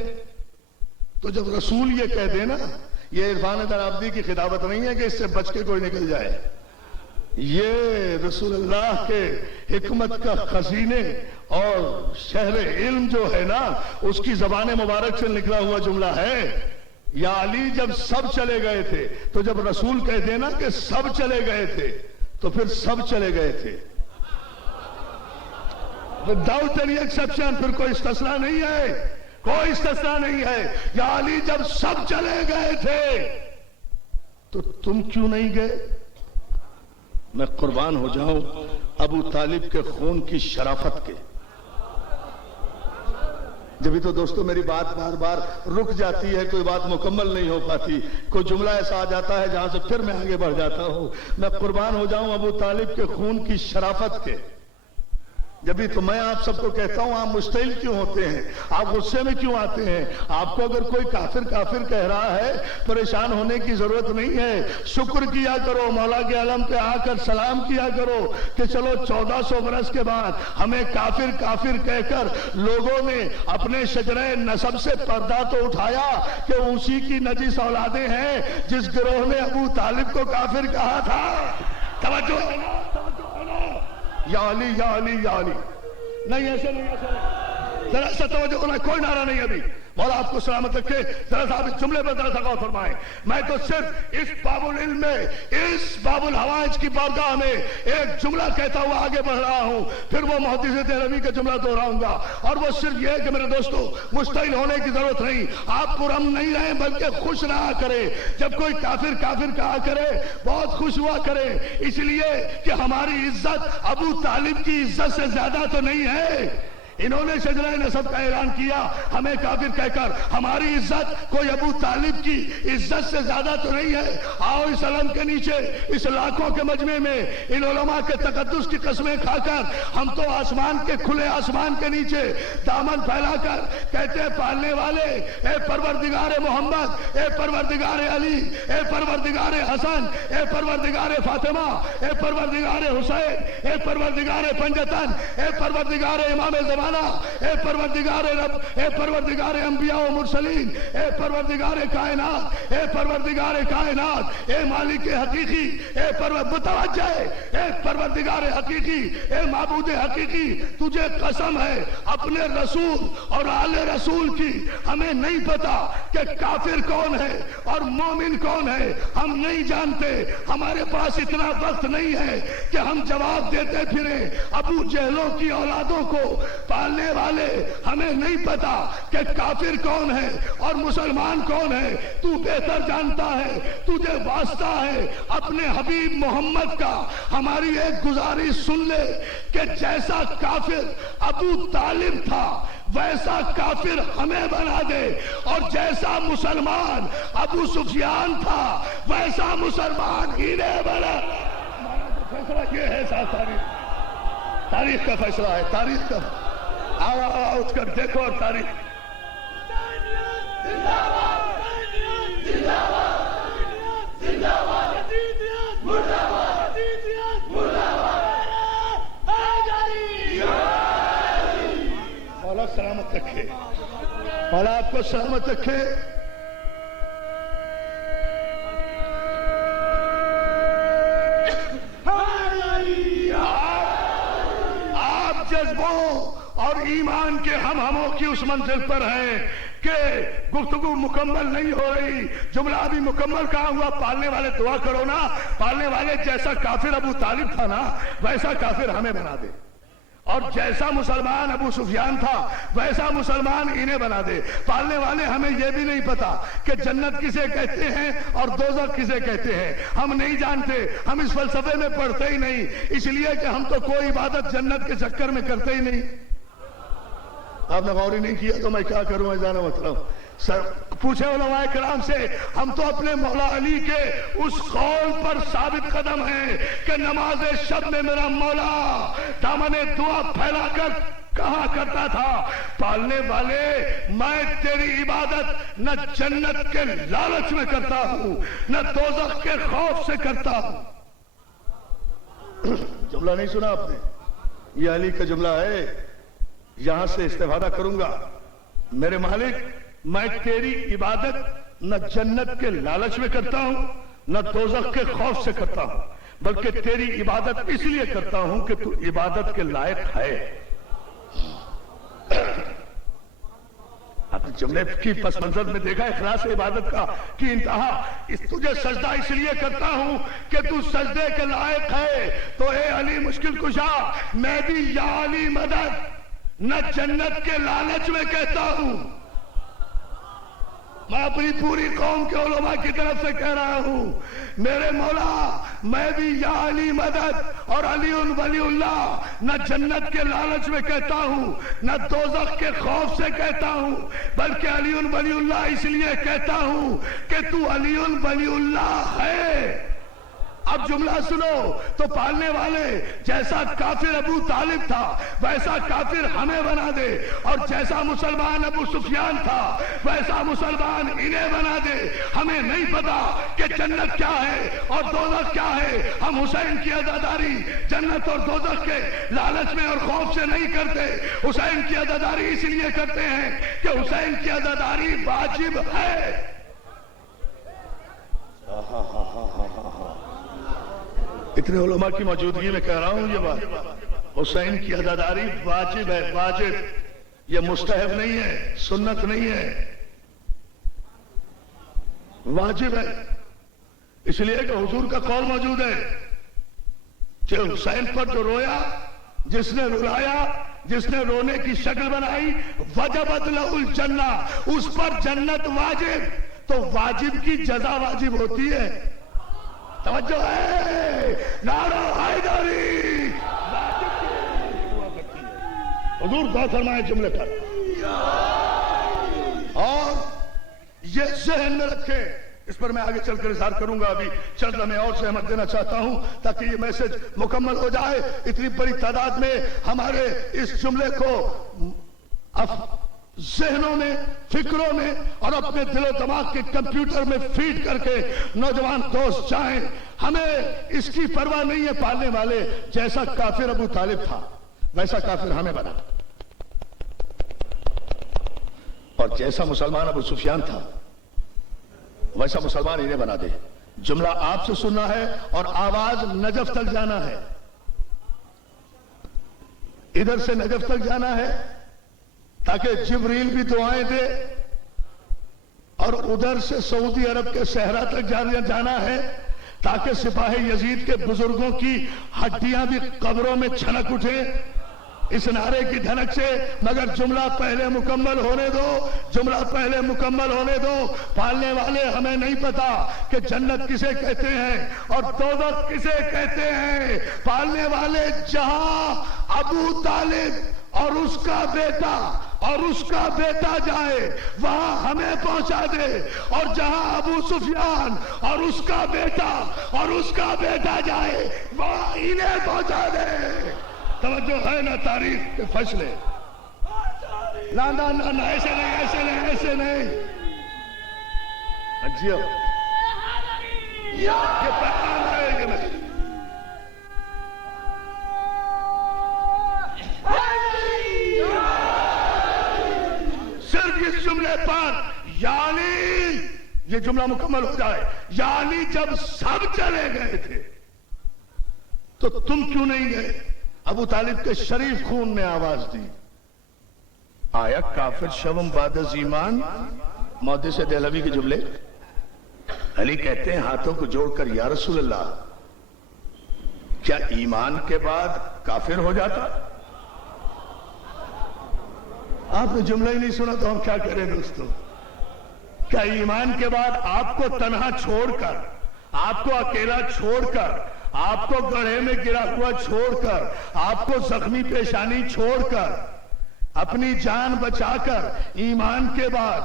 تو جب رسول یہ کہہ دے نا، یہ عرفان درابدی کی خطابت نہیں ہے کہ اس سے بچ کے کوئی نکل جائے، یہ رسول اللہ کے حکمت کا خزینے اور شہر علم جو ہے نا اس کی زبان مبارک سے نکلا ہوا جملہ ہے۔ یا علی جب سب چلے گئے تھے، تو جب رسول کہہ دینا کہ سب چلے گئے تھے تو پھر سب چلے گئے تھے، وداؤٹ اینی ایکسپشن، پھر کوئی استثناء نہیں ہے، کوئی استثناء نہیں ہے۔ یا علی جب سب چلے گئے تھے تو تم کیوں نہیں گئے؟ میں قربان ہو جاؤں ابو طالب کے خون کی شرافت کے۔ جبھی تو دوستو میری بات بار بار رک جاتی ہے، کوئی بات مکمل نہیں ہو پاتی، کوئی جملہ ایسا آ جاتا ہے جہاں سے پھر میں آگے بڑھ جاتا ہوں۔ میں قربان ہو جاؤں ابو طالب کے خون کی شرافت کے۔ جبھی تو میں آپ سب کو کہتا ہوں آپ مشتعل کیوں ہوتے ہیں، آپ غصے میں کیوں آتے ہیں؟ آپ کو اگر کوئی کافر کہہ رہا ہے پریشان ہونے کی ضرورت نہیں ہے، شکر کیا کرو، مولا کے علم پہ آ کر سلام کیا کرو کہ چلو 1400 برس کے بعد ہمیں کافر کہہ کر لوگوں نے اپنے شجرہ نسب سے پردہ تو اٹھایا کہ اسی کی نجس اولادیں ہیں جس گروہ نے ابو طالب کو کافر کہا تھا۔ توجہ یا علی نہیں، ایسے نہیں، ذرا سا توجہ ہونا، کوئی نعرہ نہیں ابھی، مولا آپ کو سلامت رکھے۔ ذرا صاحب اس جملے پر ذرا سا غور فرمائیں، میں تو صرف اس باب العلم میں، اس باب الحوائج کی بارگاہ میں ایک جملہ کہتا ہوا آگے بڑھ رہا ہوں، پھر وہ محدث دہلوی کا جملہ دہراؤں گا، اور وہ صرف یہ ہے کہ میرے دوستو مشتعل ہونے کی ضرورت نہیں، آپ پرام نہیں رہیں بلکہ خوش رہا کریں۔ جب کوئی کافر کہا کرے بہت خوش ہوا کرے، اس لیے کہ ہماری عزت ابو طالب کی عزت سے زیادہ تو نہیں ہے۔ انہوں نے شجرہ نسب کا اعلان کیا ہمیں کافر کہہ کر، ہماری عزت کوئی ابو طالب کی عزت سے زیادہ تو نہیں ہے۔ آؤ اس علم کے نیچے، اس لاکھوں کے مجمع میں ان علماء کے تقدس کی قسمیں کھا کر ہم تو آسمان کے کھلے آسمان کے نیچے دامن پھیلا کر کہتے ہیں پالنے والے، اے پروردگار محمد، اے پروردگار علی، اے پروردگار حسن، اے پروردگار فاطمہ، اے پروردگار حسین، اے پروردگار پنجتن، اے پروردگار امام زمان زمانہ، اے پروردگار رب، اے پروردگار انبیاء و مرسلین، اے پروردگار کائنات، اے پروردگار کائنات، اے مالک حقیقی، اے متوجہ، اے پروردگار حقیقی، اے معبود حقیقی، تجھے قسم ہے اپنے رسول اور آل رسول کی، ہمیں نہیں پتا کہ کافر کون ہے اور مومن کون ہے، ہم نہیں جانتے، ہمارے پاس اتنا وقت نہیں ہے کہ ہم جواب دیتے پھریں ابو جہلوں کی اولادوں کو پالنے والے، ہمیں نہیں پتا کہ کافر کون ہے اور مسلمان کون ہے، تو بہتر جانتا ہے، تجھے واسطہ ہے اپنے حبیب محمد کا، ہماری ایک گزارش سن لے کہ جیسا کافر ابو طالب تھا ویسا کافر ہمیں بنا دے، اور جیسا مسلمان ابو سفیان تھا ویسا مسلمان انہیں بنا۔ فیصلہ یہ ہے ساتھ تاریخ کا فیصلہ ہے، تاریخ کا۔ آؤ اٹھ کر دیکھو تاریخ۔ مولا سلامت رکھے، مولا آپ کو سلامت رکھے۔ آپ جذبوں اور ایمان کے ہموں کی اس منزل پر ہیں کہ گفتگو مکمل نہیں ہو رہی، جملہ ابھی مکمل کہاں ہوا؟ پالنے والے دعا کرو نا، پالنے والے جیسا کافر ابو طالب تھا نا ویسا کافر ہمیں بنا دے، اور جیسا مسلمان ابو سفیان تھا ویسا مسلمان انہیں بنا دے۔ پالنے والے ہمیں یہ بھی نہیں پتا کہ جنت کسے کہتے ہیں اور دوزخ کسے کہتے ہیں، ہم نہیں جانتے، ہم اس فلسفے میں پڑھتے ہی نہیں، اس لیے کہ ہم تو کوئی عبادت جنت کے چکر میں کرتے ہی نہیں۔ آپ نے غور ہی نہیں کیا تو میں کیا کروں ایزان مطلب سر پوچھے علماء کرام سے، ہم تو اپنے مولا علی کے اس قول پر ثابت قدم ہیں کہ نماز شب میں میرا مولا دامن دعا پھیلا کر کہا کرتا تھا، پالنے والے میں تیری عبادت نہ جنت کے لالچ میں کرتا ہوں نہ دوزخ کے خوف سے کرتا ہوں۔ جملہ نہیں سنا آپ نے؟ یہ علی کا جملہ ہے، یہاں سے استفادہ کروں گا۔ میرے مالک میں تیری عبادت نہ جنت کے لالچ میں کرتا ہوں نہ دوزخ کے خوف سے کرتا ہوں، بلکہ تیری عبادت اس لیے کرتا ہوں کہ تو عبادت کے لائق ہے۔ آپ نے جملے کی پس منظر میں دیکھا اخلاص عبادت کا کی انتہا، تجھے سجدہ اس لیے کرتا ہوں کہ تو سجدے کے لائق ہے، تو اے علی مشکل کشا میں بھی یا علی مدد نہ جنت کے لالچ میں کہتا ہوں، میں اپنی پوری قوم کے علماء کی طرف سے کہہ رہا ہوں، میرے مولا میں بھی یا علی مدد اور علی ولی اللہ نہ جنت کے لالچ میں کہتا ہوں نہ دوزخ کے خوف سے کہتا ہوں، بلکہ علی ولی اللہ اس لیے کہتا ہوں کہ تو علی ولی اللہ ہے۔ اب جملہ سنو، تو پالنے والے جیسا کافر ابو طالب تھا ویسا کافر ہمیں بنا دے، اور جیسا مسلمان ابو سفیان تھا ویسا مسلمان انہیں بنا دے۔ ہمیں نہیں پتا کہ جنت کیا ہے اور دوزخ کیا ہے، ہم حسین کی عزاداری جنت اور دوزخ کے لالچ میں اور خوف سے نہیں کرتے، حسین کی عزاداری اس لیے کرتے ہیں کہ حسین کی عزاداری واجب ہے۔ اتنے علماء کی موجودگی میں کہہ رہا ہوں یہ بات، حسین کی عزاداری واجب ہے، واجب، یہ مستحب نہیں ہے، سنت نہیں ہے، واجب ہے۔ اس لیے کہ حضور کا قول موجود ہے کہ حسین پر جو رویا، جس نے رلایا، جس نے رونے کی شکل بنائی، وجبت لہ الجنہ، اس پر جنت واجب، تو واجب کی جزا واجب ہوتی ہے۔ توجہ ہے، نعرہ حیدری، حضور غور فرمائے جملے پر، اور یہ ذہن میں رکھیں، اس پر میں آگے چل کر اظہار کروں گا، ابھی چند لمحے اور سہمت دینا چاہتا ہوں تاکہ یہ میسج مکمل ہو جائے۔ اتنی بڑی تعداد میں ہمارے اس جملے کو ذہنوں میں، فکروں میں اور اپنے دل و دماغ کے کمپیوٹر میں فیڈ کر کے نوجوان دوست جائیں، ہمیں اس کی پرواہ نہیں ہے۔ پالنے والے جیسا کافر ابو طالب تھا ویسا کافر ہمیں بنا، اور جیسا مسلمان ابو سفیان تھا ویسا مسلمان انہیں بنا دے. جملہ آپ سے سننا ہے اور آواز نجف تک جانا ہے. ادھر سے نجف تک جانا ہے تاکہ جبریل بھی دعائیں دے, اور ادھر سے سعودی عرب کے صحرا تک جانا ہے تاکہ سپاہی یزید کے بزرگوں کی ہڈیاں بھی قبروں میں چھنک اٹھیں اس نعرے کی دھنک سے. مگر جملہ پہلے مکمل ہونے دو, جملہ پہلے مکمل ہونے دو. پالنے والے ہمیں نہیں پتا کہ جنت کسے کہتے ہیں اور دوزخ کسے کہتے ہیں. پالنے والے جہاں ابو طالب اور اس کا بیٹا جائے وہاں ہمیں پہنچا دے, اور جہاں ابو سفیان اور اس کا بیٹا جائے وہاں انہیں پہنچا دے. توجہ ہے نا تاریخ کے فیصلے؟ نا نا نا نا ایسے نہیں, ایسے نہیں, ایسے نہیں. جیو یہ پیغام ہے کہ نہیں؟ صرف اس جملے پر یعنی یہ جملہ مکمل ہو جائے, یعنی جب سب چلے گئے تھے تو تم کیوں نہیں گئے؟ ابو طالب کے شریف خون نے آواز دی. آیا کافر شوم بعد از ایمان, محدث دہلوی کے جملے. علی کہتے ہیں ہاتھوں کو جوڑ کر یا رسول اللہ کیا ایمان کے بعد کافر ہو جاتا؟ آپ نے جملہ ہی نہیں سنا تو ہم کیا کریں دوستو؟ کیا ایمان کے بعد آپ کو تنہا چھوڑ کر, آپ کو اکیلا چھوڑ کر, آپ کو گڑھے میں گرا ہوا چھوڑ کر, آپ کو زخمی پیشانی چھوڑ کر, اپنی جان بچا کر ایمان کے بعد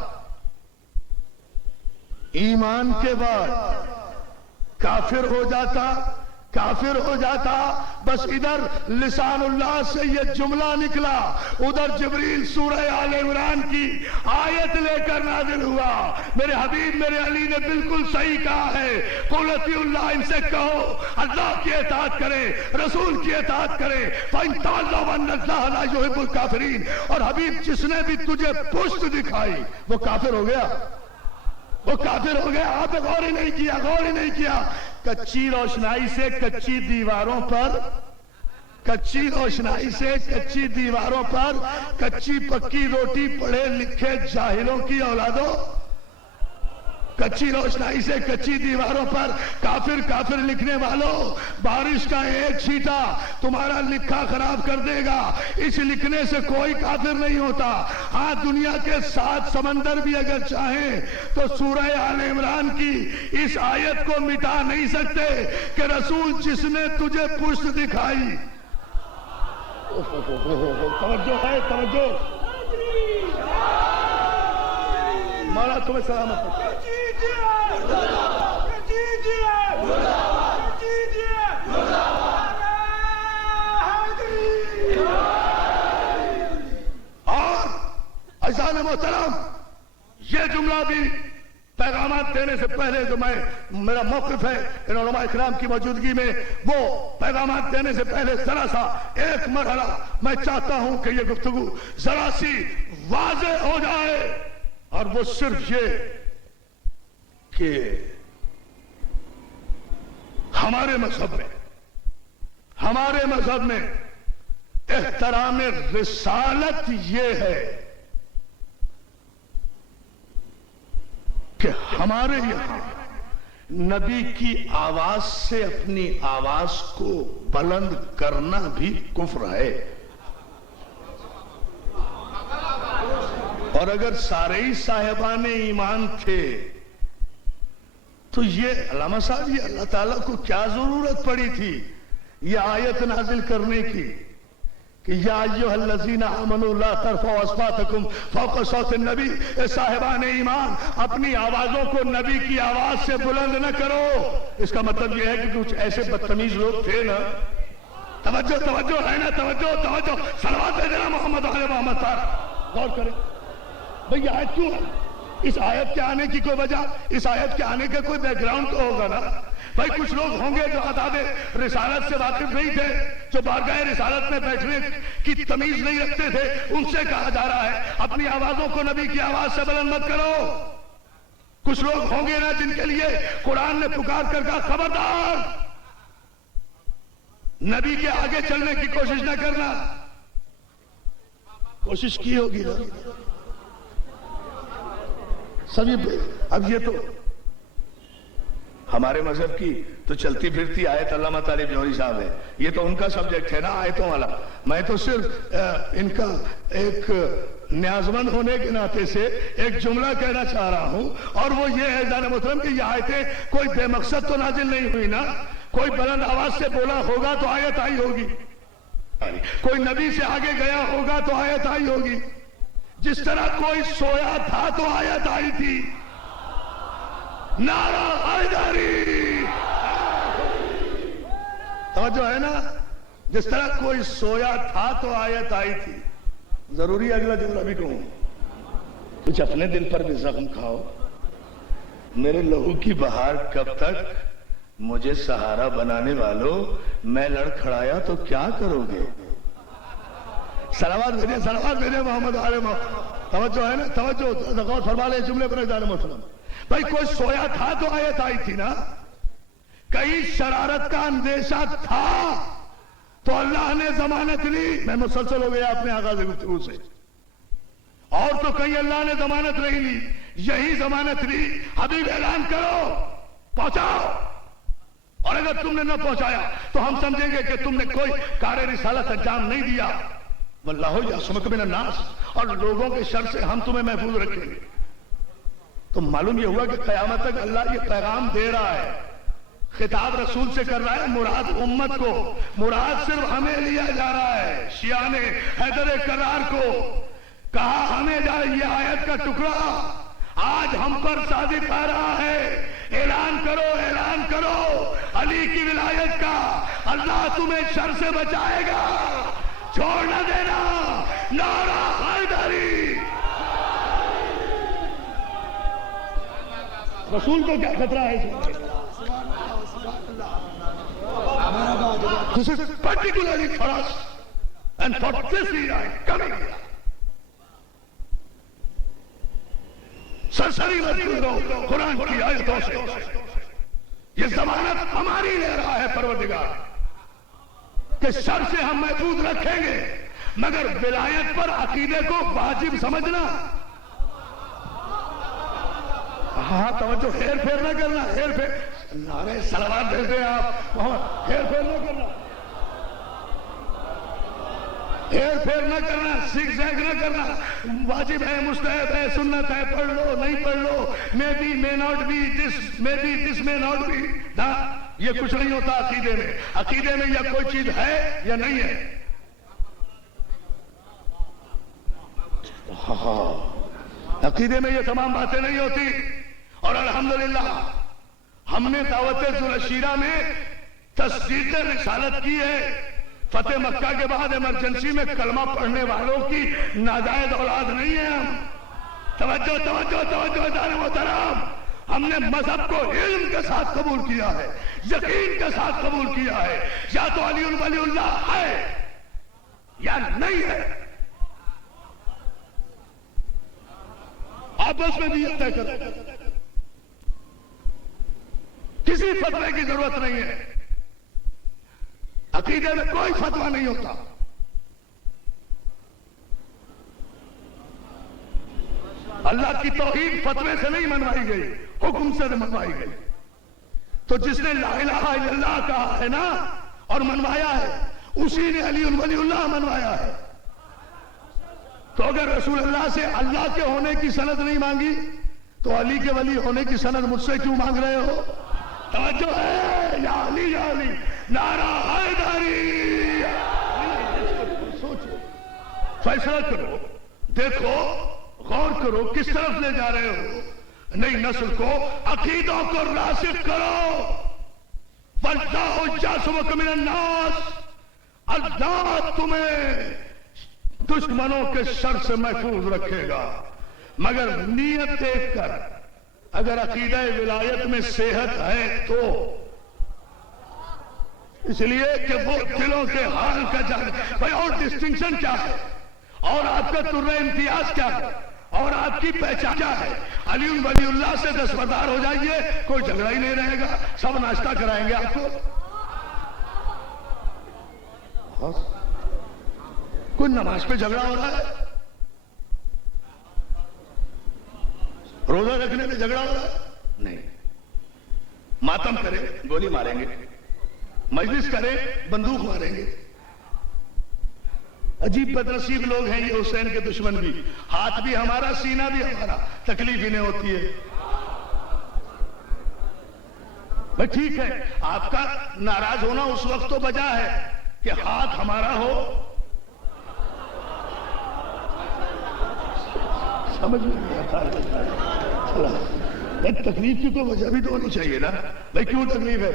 کافر ہو جاتا؟ بس ادھر لسان اللہ سے یہ جملہ نکلا, ادھر جبریل سورہ آل عمران کی آیت لے کر نازل ہوا. میرے حبیب میرے علی نے بالکل صحیح کہا ہے, قُلْ اطیعوا اللہ, ان سے کہو اللہ کی اطاعت کرے, رسول کی اطاعت کرے. فَإِن تَوَلَّوْا فَإِنَّ اللَّهَ لَا يُحِبُّ الْكَافِرِينَ. اور حبیب جس نے بھی تجھے پشت دکھائی وہ کافر ہو گیا, وہ کافر ہو گیا. آپ نے غور ہی نہیں کیا. کچی روشنائی سے کچی دیواروں پر, کچی پکی روٹی پڑھے لکھے جاہلوں کی اولادوں, کچی روشنائی سے کچی دیواروں پر کافر لکھنے والوں, بارش کا ایک چھینٹا تمہارا لکھا خراب کر دے گا. اس لکھنے سے کوئی کافر نہیں ہوتا. ہاں دنیا کے 7 سمندر بھی اگر چاہیں تو سورہ آل عمران کی اس آیت کو مٹا نہیں سکتے کہ رسول جس نے تجھے پشت دکھائی. توجہ ہے, توجہ. مولا تمہیں سلامت. اور عزیزان محترم, یہ جملہ بھی پیغامات دینے سے پہلے جو میرا موقف ہے ان علماء اکرام کی موجودگی میں, وہ پیغامات دینے سے پہلے ذرا سا ایک مرحلہ میں چاہتا ہوں کہ یہ گفتگو ذرا سی واضح ہو جائے, اور وہ صرف یہ کہ ہمارے مذہب میں احترام رسالت یہ ہے کہ ہمارے یہاں نبی کی آواز سے اپنی آواز کو بلند کرنا بھی کفر ہے. اور اگر سارے ہی صاحبان ایمان تھے تو یہ علامہ صاحب, یہ اللہ تعالیٰ کو کیا ضرورت پڑی تھی یہ آیت نازل کرنے کی کہ یا ایھا الذین آمنوا لا ترفعوا اصواتکم فوق صوت النبی. اے صاحبان ایمان, اپنی آوازوں کو نبی کی آواز سے بلند نہ کرو. اس کا مطلب یہ ہے کہ کچھ ایسے بدتمیز لوگ تھے نا. توجہ ہے نا, توجہ. صلوات دینا محمد علیہ محمد صاحب. غور کریں بھئی یہ آیت کیوں ہے؟ اس آیت کے آنے کی کوئی وجہ, اس آیت کے آنے کا کوئی بیک گراؤنڈ تو ہوگا نا. بھائی کچھ لوگ ہوں گے جو آداب رسالت سے واقف نہیں تھے، جو بارگاہ رسالت میں بیٹھنے کی تمیز نہیں رکھتے تھے، ان سے کہا جا رہا ہے اپنی آوازوں کو نبی کی آواز سے بلند مت کرو۔ کچھ لوگ ہوں گے نا جن کے لیے قرآن نے پکار کر کہا خبردار، نبی کے آگے چلنے کی کوشش نہ کرنا۔ کوشش کی ہوگی نا سبھی۔ اب یہ تو ہمارے مذہب کی تو چلتی پھرتی آیت علامہ طالب جوہری صاحب ہے، یہ تو ان کا سبجیکٹ ہے نا آیتوں والا۔ میں تو صرف ان کا ایک نیازمند ہونے کے ناطے سے ایک جملہ کہنا چاہ رہا ہوں، اور وہ یہ ہے جان محترم کہ یہ آیتیں کوئی بے مقصد تو نازل نہیں ہوئی نا، کوئی بلند آواز سے بولا ہوگا تو آیت آئی ہوگی، کوئی نبی سے آگے گیا ہوگا تو آیت آئی ہوگی، جس طرح کوئی سویا تھا تو آیت آئی تھی۔ نعرہ حیدری، توجہ ہے نا، جس طرح کوئی سویا تھا تو آیت آئی تھی۔ ضروری اگلا جملہ بھی کہوں، کچھ اپنے دل پر بھی زخم کھاؤ، میرے لہو کی بہار کب تک، مجھے سہارا بنانے والوں، میں لڑ کھڑایا تو کیا کرو گے؟ صلوات بھیجے، صلوات بھیجے محمد علیہ محمد۔ توجہ ہے نا، توجہ غور فرما لے جملے پر جان محترم۔ بھائی کوئی سویا تھا تو آیت آئی تھی نا، کئی شرارت کا اندیشہ تھا تو اللہ نے ضمانت لی۔ میں مسلسل ہو گیا اپنے آغاز گفتگو سے، اور تو کہیں اللہ نے ضمانت نہیں لی، یہی ضمانت لی، حبیب اعلان کرو، پہنچاؤ، اور اگر تم نے نہ پہنچایا تو ہم سمجھیں گے کہ تم نے کوئی کار رسالت انجام نہیں دیا۔ واللہ یعصمک من الناس، اور لوگوں کے شر سے ہم تمہیں محفوظ رکھیں گے۔ تو معلوم یہ ہوا کہ قیامت تک اللہ یہ پیغام دے رہا ہے، خطاب رسول سے کر رہا ہے، مراد امت کو، مراد صرف ہمیں لیا جا رہا ہے۔ شیعہ نے حیدر کرار کو کہا ہمیں جائے یہ آیت کا ٹکڑا آج ہم پر صادق آ رہا ہے، اعلان کرو، اعلان کرو علی کی ولایت کا، اللہ تمہیں شر سے بچائے گا، چھوڑ نہ دینا، نعرہ حیدری۔ رسول کو کیا خطرہ ہے اس میں؟ This is particularly for us and for this year coming year. سرسری مت کرو قرآن کی آیتوں سے، یہ ضمانت ہماری لے رہا ہے پروردگار کہ شر سے ہم محفوظ رکھیں گے، مگر ولایت پر عقیدے کو واجب سمجھنا۔ ہاں توجہ، ہیر پھیر نہ کرنا، ہیر پھیر، نعرہ صلوات بھیجتے ہیں آپ، ہیر پھیر نہ کرنا، ہیر پھیر نہ کرنا، زگ زیگ نہ کرنا، واجب ہے، مستحب ہے، سنت ہے، پڑھ لو، نہیں پڑھ لو، may be, may not be, this may be, this may not be، نہ یہ کچھ نہیں ہوتا عقیدے میں۔ عقیدے میں یا کوئی چیز ہے یا نہیں ہے۔ عقیدے میں یہ تمام باتیں نہیں ہوتی، اور الحمدللہ ہم نے دعوت ذوالعشیرہ میں تصدیق رسالت کی ہے۔ فتح مکہ کے بعد ایمرجنسی میں کلمہ پڑھنے والوں کی ناجائز اولاد نہیں ہے ہم۔ توجہ توجہ توجہ جان محترم، ہم نے مذہب کو علم کے ساتھ قبول کیا ہے، یقین کے ساتھ قبول کیا ہے، یا تو علی ولی اللہ ہے یا نہیں ہے، آپس میں بھی طے کرو، کسی فتوے کی ضرورت نہیں ہے، عقیدے میں کوئی فتویٰ نہیں ہوتا۔ اللہ کی توحید فتوے سے نہیں منوائی گئی، حکم سے منوائی گئی۔ تو جس نے لا الہ الا اللہ کہا ہے نا اور منوایا ہے، اسی نے علی ولی اللہ منوایا ہے۔ تو اگر رسول اللہ سے اللہ کے ہونے کی سند نہیں مانگی تو علی کے ولی ہونے کی سند مجھ سے کیوں مانگ رہے ہو؟ توجہ ہے، یا علی یا علی، نعرہ حیدری۔ سوچو، فیصلہ کرو، دیکھو، غور کرو کس طرف لے جا رہے ہو۔ نئی نسل کو عقیدوں کو راسخ کرو۔ وَاللَّهُ يَعْصِمُكَ مِنَ النَّاسِ، اللہ تمہیں دشمنوں کے شر سے محفوظ رکھے گا، مگر نیت دیکھ کر، اگر عقیدہ ولایت میں صحت ہے تو اس لیے کہ وہ دلوں کے حال کا جان بھائی، اور ڈسٹنکشن کیا ہے، اور آپ کا ترہ امتیاز کیا ہے، اور آپ کی پہچان کیا ہے؟ علی ولی اللہ سے دستبردار ہو جائیے، کوئی جھگڑا ہی نہیں رہے گا، سب ناشتہ کرائیں گے آپ کو۔ کوئی نماز پہ جھگڑا ہو رہا ہے، روزہ رکھنے پہ جھگڑا ہو رہا ہے؟ نہیں۔ ماتم کرے گولی ماریں گے، مجلس کرے بندوق ماریں گے۔ عجیب بدنصیب لوگ ہیں یہ حسین کے دشمن بھی، ہاتھ بھی ہمارا، سینہ بھی ہمارا، تکلیف انہیں ہوتی ہے۔ بھائی ٹھیک ہے، آپ کا ناراض ہونا اس وقت تو بجا ہے کہ ہاتھ ہمارا ہو، سمجھ میں نہیں آتا۔ تکلیف کی کوئی وجہ بھی تو ہونی چاہیے نا بھائی، کیوں تکلیف ہے؟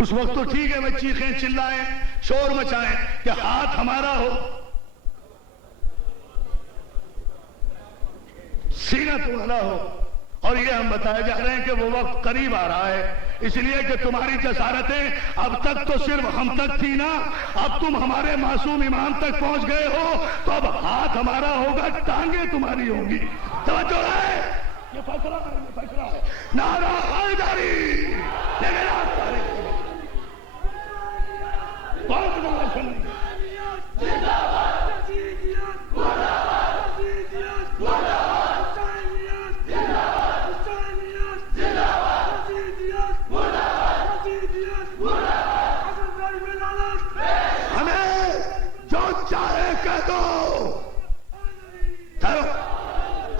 اس وقت تو ٹھیک ہے، میں چیخیں چلائیں شور مچائیں کہ ہاتھ ہمارا ہو، سینہ تمہارا ہو۔ اور یہ ہم بتائے جا رہے ہیں کہ وہ وقت قریب آ رہا ہے، اس لیے کہ تمہاری جسارتیں اب تک تو صرف ہم تک تھی نا، اب تم ہمارے معصوم امام تک پہنچ گئے ہو، تو اب ہاتھ ہمارا ہوگا، ٹانگیں تمہاری ہوں گی۔ توجہ ہے، یہ فیصلہ ہے، یہ فیصلہ ہے۔ نعرہ حیدری، لیکن آپ تاریخ بہت بڑا سن ہمیں جو چاہے کہہ دو،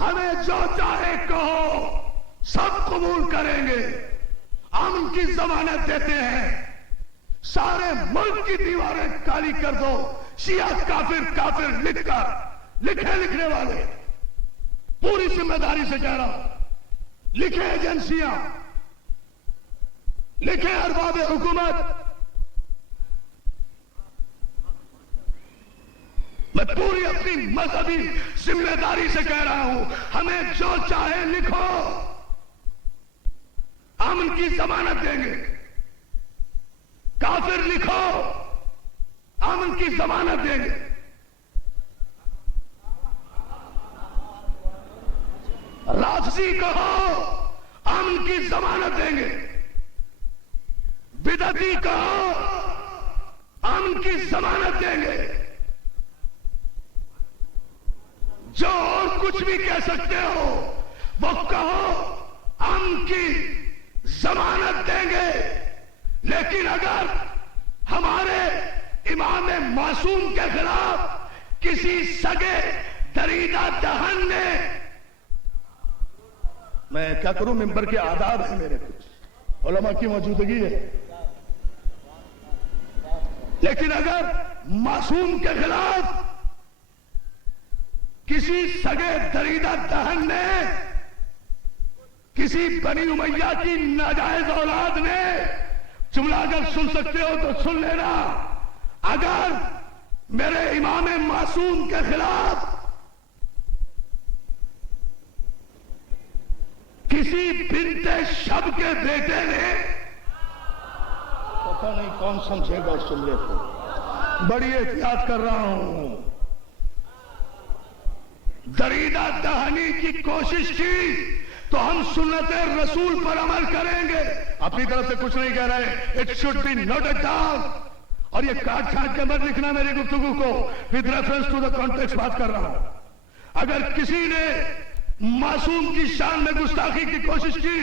ہمیں جو چاہے کہو، سب قبول کریں گے، امن کی ضمانت دیتے ہیں۔ سارے ملک کی دیواریں کالی کر دو، شیعہ کافر کافر لکھ کر، لکھنے والے پوری ذمہ داری سے کہہ رہا ہوں، لکھیں ایجنسیاں، لکھیں ارباب حکومت، میں پوری اپنی مذہبی ذمہ داری سے کہہ رہا ہوں، ہمیں جو چاہے لکھو، امن کی ضمانت دیں گے۔ کافر لکھو، امن کی ضمانت دیں گے۔ رافضی کہو، امن کی ضمانت دیں گے۔ بدعتی کہو، امن کی ضمانت دیں گے۔ جو اور کچھ بھی کہہ سکتے ہو وہ کہو، امن کی ضمانت دیں گے۔ لیکن اگر ہمارے امام معصوم کے خلاف کسی سگے دریدہ دہن نے، میں کیا کروں، ممبر کے آداب ہیں میرے، کچھ علماء کی موجودگی ہے، لیکن اگر معصوم کے خلاف کسی سگے دریدہ دہن نے، کسی بنی امیہ کی ناجائز اولاد نے، جملہ اگر سن سکتے ہو تو سن لینا، اگر میرے امام معصوم کے خلاف کسی بنت شب کے بیٹے نے، پتہ نہیں کون سمجھے گا اس جملے کو، بڑی احتیاط کر رہا ہوں، دریدہ دہنی کی کوشش کی تو ہم سنت رسول پر عمل کریں گے، اپنی طرف سے کچھ نہیں کہہ رہے، it should be noted down. اور یہ کاٹ چھانٹ کے مت لکھنا میری گفتگو کو، with reference to the context بات کر رہا ہوں۔ اگر کسی نے معصوم کی شان میں گستاخی کی کوشش کی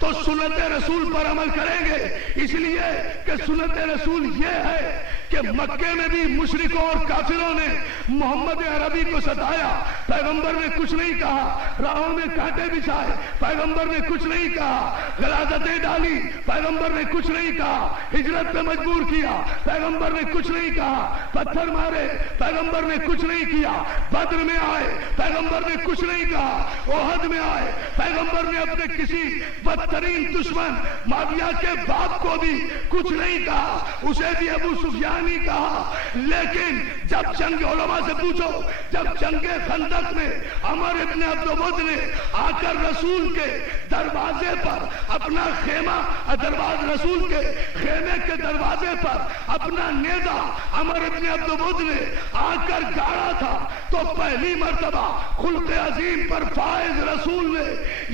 تو سنت رسول پر عمل کریں گے، اس لیے کہ سنت رسول یہ ہے کہ مکے میں بھی مشرکوں اور کافروں نے محمد عربی کو ستایا، پیغمبر نے کچھ نہیں کہا، راہوں میں کانٹے بچھائے، پیغمبر نے کچھ نہیں کہا، غلاظتیں ڈالی، پیغمبر نے کچھ نہیں کہا، ہجرت پہ مجبور کیا، پیغمبر نے کچھ نہیں کہا، پتھر مارے، پیغمبر نے کچھ نہیں کیا، بدر میں آئے، پیغمبر نے کچھ نہیں کہا، احد میں آئے، پیغمبر نے اپنے کسی بدترین دشمن معاویہ کے باپ کو بھی کچھ نہیں کہا، اسے بھی ابو سفیان نہیں کہا، لیکن جب جنگ علماء سے پوچھو، جب جنگ خندق میں عمر ابن عبدود نے آ کر رسول کے دروازے پر اپنا خیمہ، رسول کے خیمے کے دروازے پر اپنا نیزہ عمر ابن عبدود نے آ کر گاڑا تھا، تو پہلی مرتبہ خلق عظیم پر فائز رسول نے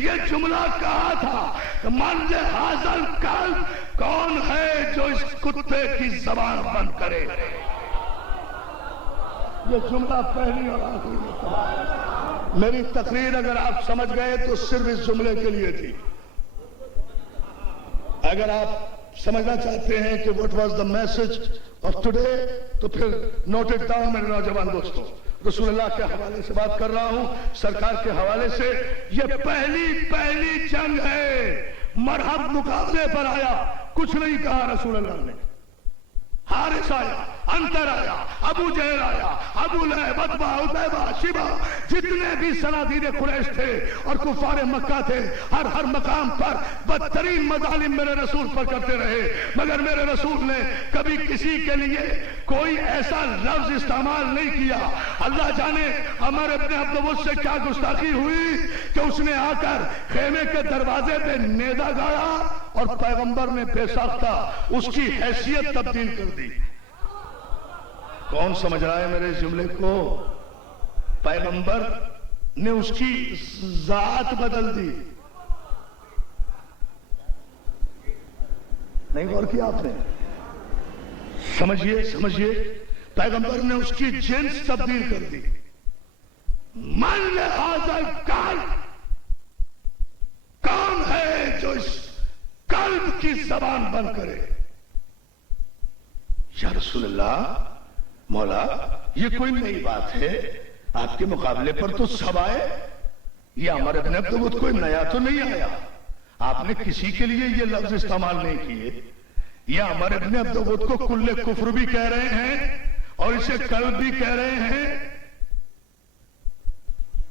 یہ جملہ کہا تھا، من ھذا الکلب، کون ہے جو اس کتے کی زبان بند کرے؟ یہ جملہ پہلی اور آخری مرتبہ۔ میری تقریر اگر آپ سمجھ گئے تو صرف اس جملے کے لیے تھی۔ اگر آپ سمجھنا چاہتے ہیں کہ what was the message of today تو پھر نوٹ اٹ ڈاؤن میرے نوجوان دوستوں۔ رسول اللہ کے حوالے سے بات کر رہا ہوں، سرکار کے حوالے سے۔ یہ پہلی جنگ ہے، مرحب مقابلے پر آیا، کچھ نہیں کہا رسول اللہ نے۔ حارث آیا، انتر آیا، ابو جہل آیا، ابو لہب، عتبہ، عتیبہ، شیبہ، جتنے بھی صنادید قریش تھے اور کفار مکہ تھے، ہر مقام پر بدترین مظالم میرے رسول پر کرتے رہے، مگر میرے رسول نے کبھی کسی کے لیے کوئی ایسا لفظ استعمال نہیں کیا۔ اللہ جانے عمر ابن عبدود سے کیا گستاخی ہوئی کہ اس نے آ کر خیمے کے دروازے پہ نیزہ گاڑا اور پیغمبر نے بے ساختہ اس کی حیثیت تبدیل کر دی۔ کون سمجھ رہا ہے میرے اس جملے کو؟ پیغمبر نے اس کی ذات بدل دی۔ نہیں غور کیا آپ نے؟ سمجھیے، پیغمبر نے اس کی جنس تبدیل کر دی۔ من ھذا الکلب، کون ہے جو اس قلب کی زبان بند کرے؟ یا رسول اللہ، مولا یہ کوئی نئی بات ہے، آپ کے مقابلے پر تو سب آئے، یہ عمر ابن عبدود کوئی نیا تو نہیں آیا، آپ نے کسی کے لیے یہ لفظ استعمال نہیں کیے۔ یہ عمر ابن عبدود کو کل کفر بھی کہہ رہے ہیں اور اسے قلب بھی کہہ رہے ہیں،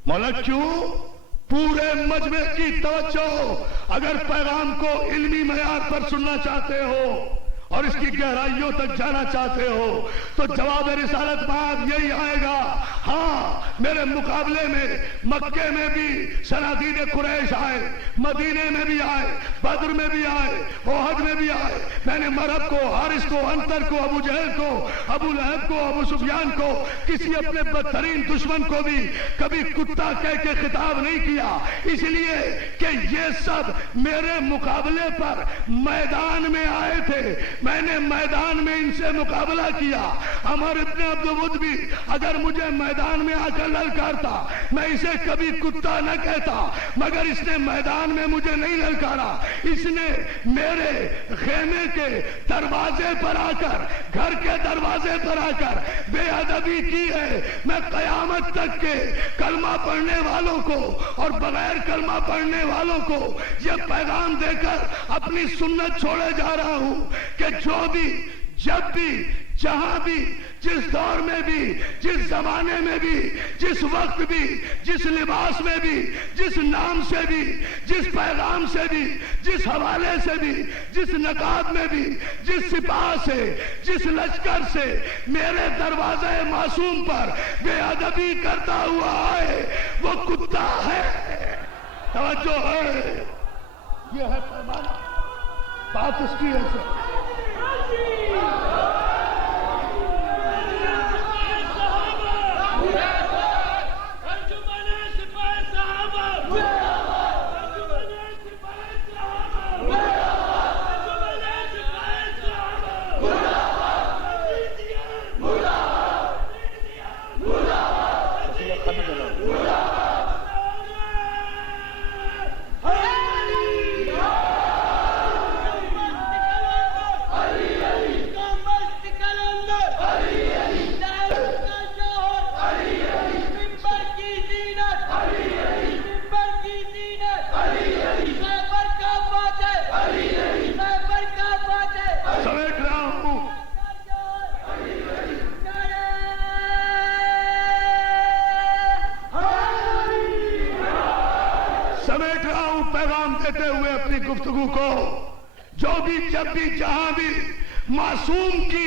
مولا کیوں؟ پورے مجمع کی توجہ، اگر پیغام کو علمی معیار پر سننا چاہتے ہو اور اس کی گہرائیوں تک جانا چاہتے ہو تو جواب رسالت بعد یہی آئے گا۔ ہاں، میرے مقابلے میں مکے میں بھی صنادید قریش آئے، مدینے میں بھی آئے، بدر میں بھی آئے، احد میں بھی آئے۔ میں نے مرحب کو، حارث کو، انتر کو، ابو جہل کو، ابو لہب کو، ابو سفیان کو، کسی اپنے بدترین دشمن کو بھی کبھی کتا کہہ کے خطاب نہیں کیا، اس لیے کہ یہ سب میرے مقابلے پر میدان میں آئے تھے، میں نے میدان میں ان سے مقابلہ کیا۔ عمر ابن عبدود بھی اگر مجھے میدان میں آ کر للکارتا، میں اسے کبھی کتا نہ کہتا، مگر اس نے میدان میں مجھے نہیں للکارا، اس نے میرے خیمے کے دروازے پر آ کر، گھر کے دروازے پر آ کر بے ادبی کی ہے۔ میں قیامت تک کے کلمہ پڑھنے والوں کو اور بغیر کلمہ پڑھنے والوں کو یہ پیغام دے کر اپنی سنت چھوڑے جا رہا ہوں کہ جو بھی، جب بھی، جہاں بھی، جس دور میں بھی، جس زمانے میں بھی، جس وقت بھی، جس لباس میں بھی، جس نام سے بھی، جس پیغام سے بھی، جس حوالے سے بھی، جس نقاب میں بھی، جس سپاہ سے، جس لشکر سے میرے دروازے معصوم پر بے ادبی کرتا ہوا آئے، وہ کتا ہے۔ توجہ ہے، یہ ہے پیمانہ، بات اس کی ہے سر۔ سمیٹ رہا ہوں پیغام دیتے ہوئے اپنی گفتگو کو، جو بھی، جب بھی، جہاں بھی معصوم کی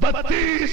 32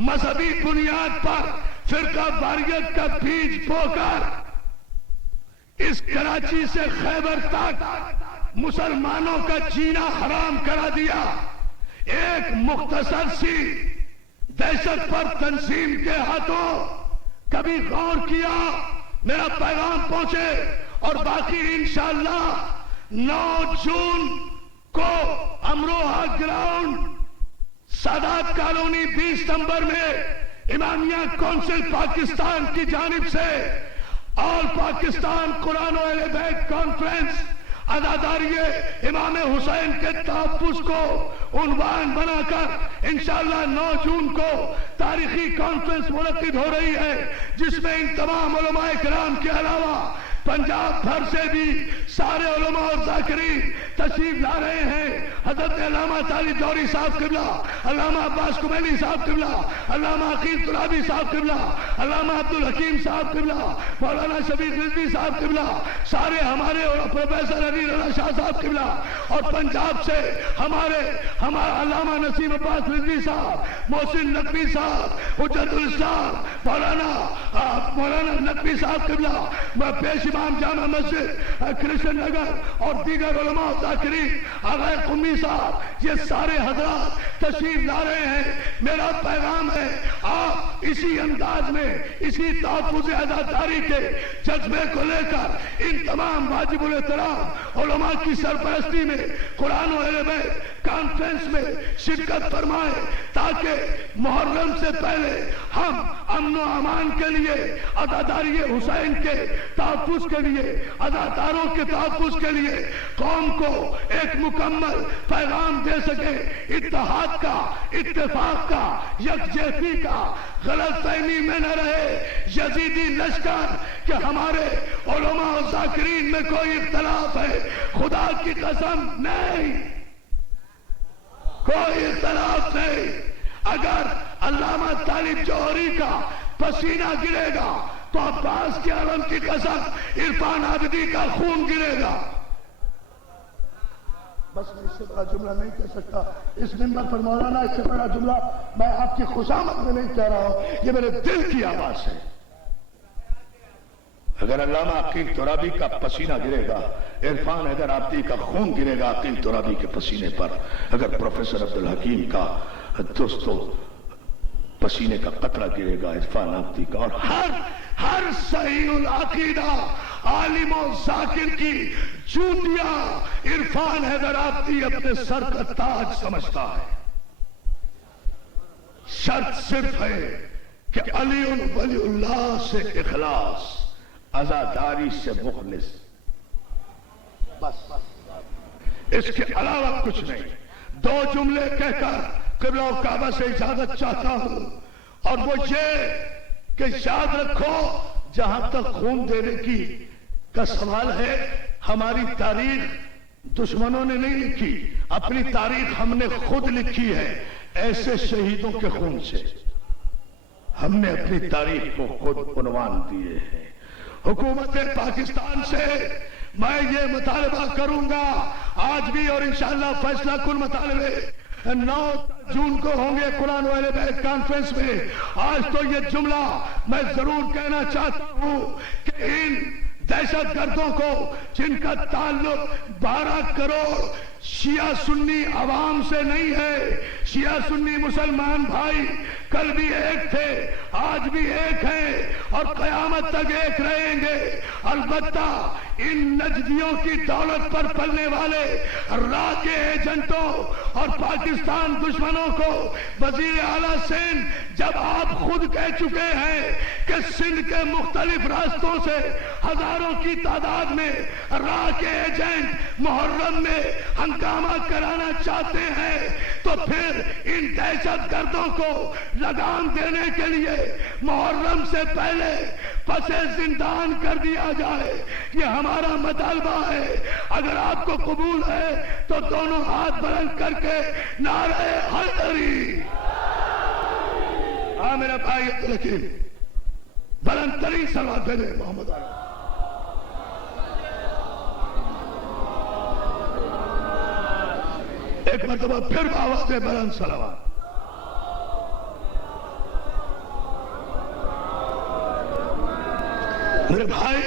مذہبی بنیاد پر فرقہ واریت کا بیج بو کر اس کراچی سے خیبر تک مسلمانوں کا جینا حرام کرا دیا. ایک مختصر سی دہشت پر تنظیم کے ہاتھوں کبھی غور کیا میرا پیغام پہنچے. اور باقی انشاءاللہ 9 جون کو امروہہ گراؤنڈ سادات کالونی 20 نمبر میں امامیہ کونسل پاکستان کی جانب سے آل پاکستان قرآن و اہل بیت کانفرنس عزاداری امام حسین کے تحفظ کو عنوان بنا کر انشاءاللہ 9 جون کو تاریخی کانفرنس منعقد ہو رہی ہے، جس میں ان تمام علماء کرام کے علاوہ پنجاب بھر سے بھی سارے علماء اور ذاکرین تشریف لا رہے ہیں. حضرت علامہ طالب جوہری صاحب قبلہ، علامہ عباس کمیلی صاحب قبلہ، علامہ عقیل ترابی صاحب قبلہ، علامہ عبدالحکیم صاحب قبلہ، مولانا شفیق رضوی صاحب قبلہ، سارے ہمارے اور پروفیسر علی رضا شاہ صاحب قبلہ، اور پنجاب سے ہمارا علامہ نسیم عباس رضوی صاحب، محسن نقوی صاحب، حجت الاسلام مولانا نقوی صاحب قبلہ، پیش امام جامع مسجد کرشن نگر اور دیگر علماء و ذاکرین، آغا قمی صاحب، یہ سارے حضرات تشریف لا رہے ہیں. میرا پیغام ہے آپ اسی انداز میں اسی تحفظ عزاداری کے جذبے کو لے کر ان تمام واجب الاحترام علماء کی سرپرستی میں قرآن و اہل بیت کانفرنس میں شرکت فرمائیں، تاکہ محرم سے پہلے ہم امن و امان کے لیے، عزاداری حسین کے تحفظ کے لیے، عزاداروں کے تحفظ کے لیے قوم کو ایک مکمل پیغام دے سکیں، اتحاد کا، اتفاق کا، یکجہتی کا، غلط فہمی میں نہ رہے یزیدی لشکر کہ ہمارے علماء و ذاکرین میں کوئی اختلاف ہے. خدا کی قسم نہیں، کوئی اختلاف نہیں. اگر علامہ طالب جوہری کا پسینہ گرے گا تو عباس کے عالم کی قسم عرفان عابدی کا خون گرے گا. بس میں اس سے بڑا جملہ نہیں کہہ سکتا اس ممبر پر مولانا، اس سے بڑا جملہ میں آپ کی خوشامد میں نہیں کہہ رہا ہوں، یہ میرے دل کی آواز ہے. اگر علامہ عقیل ترابی کا پسینہ گرے گا، عرفان حیدر عابدی کا خون گرے گا عقیل ترابی کے پسینے پر، اگر پروفیسر عبدالحکیم کا دوستو پسینے کا قطرہ گرے گا عرفان عابدی کا، اور ہر صحیح العقیدہ عالم و ذاکر کی جوتیاں عرفان حیدر عابدی اپنے سر کا تاج سمجھتا ہے. شرط صرف ہے کہ علی ولی اللہ سے اخلاص، عزاداری سے مخلص، بس اس کے علاوہ کچھ نہیں. 2 جملے کہہ کر قبلہ و کعبہ سے اجازت چاہتا ہوں، اور وہ یہ کہ یاد رکھو جہاں تک خون دینے کا سوال ہے، ہماری تاریخ دشمنوں نے نہیں لکھی، اپنی تاریخ ہم نے خود لکھی ہے. ایسے شہیدوں کے خون سے ہم نے اپنی تاریخ کو خود عنوان دیے ہیں. حکومت پاکستان سے میں یہ مطالبہ کروں گا آج بھی، اور انشاءاللہ فیصلہ کن مطالبے 9 جون کو ہوں گے قرآن و اہل بیت کانفرنس میں. آج تو یہ جملہ میں ضرور کہنا چاہتا ہوں کہ ان دہشت گردوں کو، جن کا تعلق 12 کروڑ شیعہ سنی عوام سے نہیں ہے، شیعہ سنی مسلمان بھائی کل بھی ایک تھے، آج بھی ایک ہیں، اور قیامت تک ایک رہیں گے. البتہ ان نجدیوں کی دولت پر پلنے والے راہ کے ایجنٹوں اور پاکستان دشمنوں کو وزیر اعلیٰ سندھ جب آپ خود کہہ چکے ہیں کہ سندھ کے مختلف راستوں سے ہزاروں کی تعداد میں راہ کے ایجنٹ محرم میں ہنگامہ کرانا چاہتے ہیں، تو پھر ان دہشت گردوں کو لگام دینے کے لیے محرم سے پہلے پس زندان کر دیا جائے. یہ ہمارا مطالبہ ہے. اگر آپ کو قبول ہے تو دونوں ہاتھ بلند کر کے نعرہ حیدری. ہاں میرا بھائی عبدالحکیم بلند ترین صلوات دے دیں محمد علی. ایک مرتبہ پھر آواز دے بلند صلوات. میرے بھائی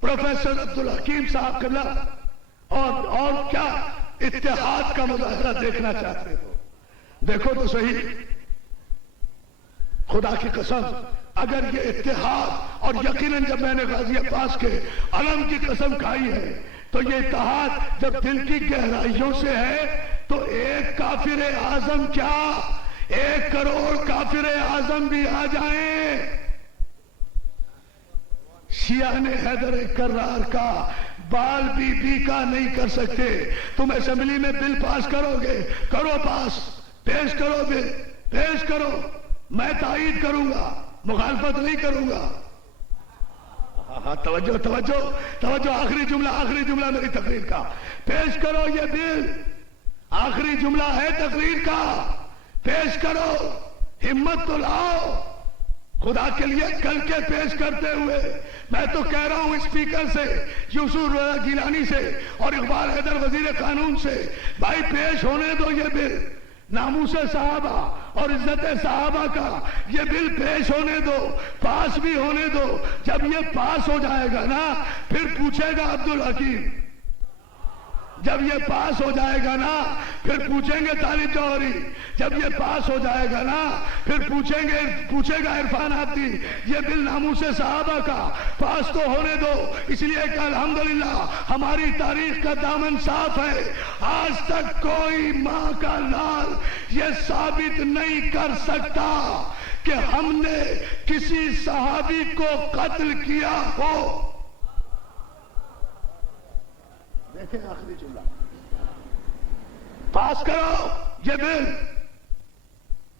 پروفیسر عبد الحکیم صاحب قبلہ اور کیا اتحاد کا مظاہرہ دیکھنا چاہتے ہو؟ دیکھو تو صحیح، خدا کی قسم اگر یہ اتحاد، اور یقیناً جب میں نے غازی عباس کے علم کی قسم کھائی ہے تو یہ اتحاد جب دل کی گہرائیوں سے ہے تو ایک کافر اعظم کیا 1 کروڑ کافر اعظم بھی آ جائیں، شیعہ نے حیدر کرار کا بال بی کا نہیں کر سکتے۔ تم اسمبلی میں بل پاس کرو گے، کرو پاس، پیش کرو بل، پیش کرو، میں تائید کروں گا، مخالفت نہیں کروں گا۔ ہاں توجہ توجہ توجہ، آخری جملہ میری تقریر کا، پیش کرو یہ بل، آخری جملہ ہے تقریر کا، پیش کرو، ہمت تو لاؤ خدا کے لیے کل کے پیش کرتے ہوئے۔ میں تو کہہ رہا ہوں اسپیکر سے، یوسف رضا گیلانی سے اور اقبال حیدر وزیر قانون سے، بھائی پیش ہونے دو یہ بل، ناموس صحابہ اور عزت صحابہ کا یہ بل پیش ہونے دو، پاس بھی ہونے دو۔ جب یہ پاس ہو جائے گا نا پھر پوچھے گا عبد الحکیم، جب یہ پاس ہو جائے گا نا پھر پوچھیں گے طالب جوہری، جب یہ پاس ہو جائے گا نا پھر پوچھے گا عرفان عابدی، یہ بل ناموس صحابہ کا پاس تو ہونے دو۔ اس لیے کہ الحمدللہ ہماری تاریخ کا دامن صاف ہے، آج تک کوئی ماں کا لال یہ ثابت نہیں کر سکتا کہ ہم نے کسی صحابی کو قتل کیا ہو۔ دیکھیں آخری جملہ، پاس کرو یہ بل،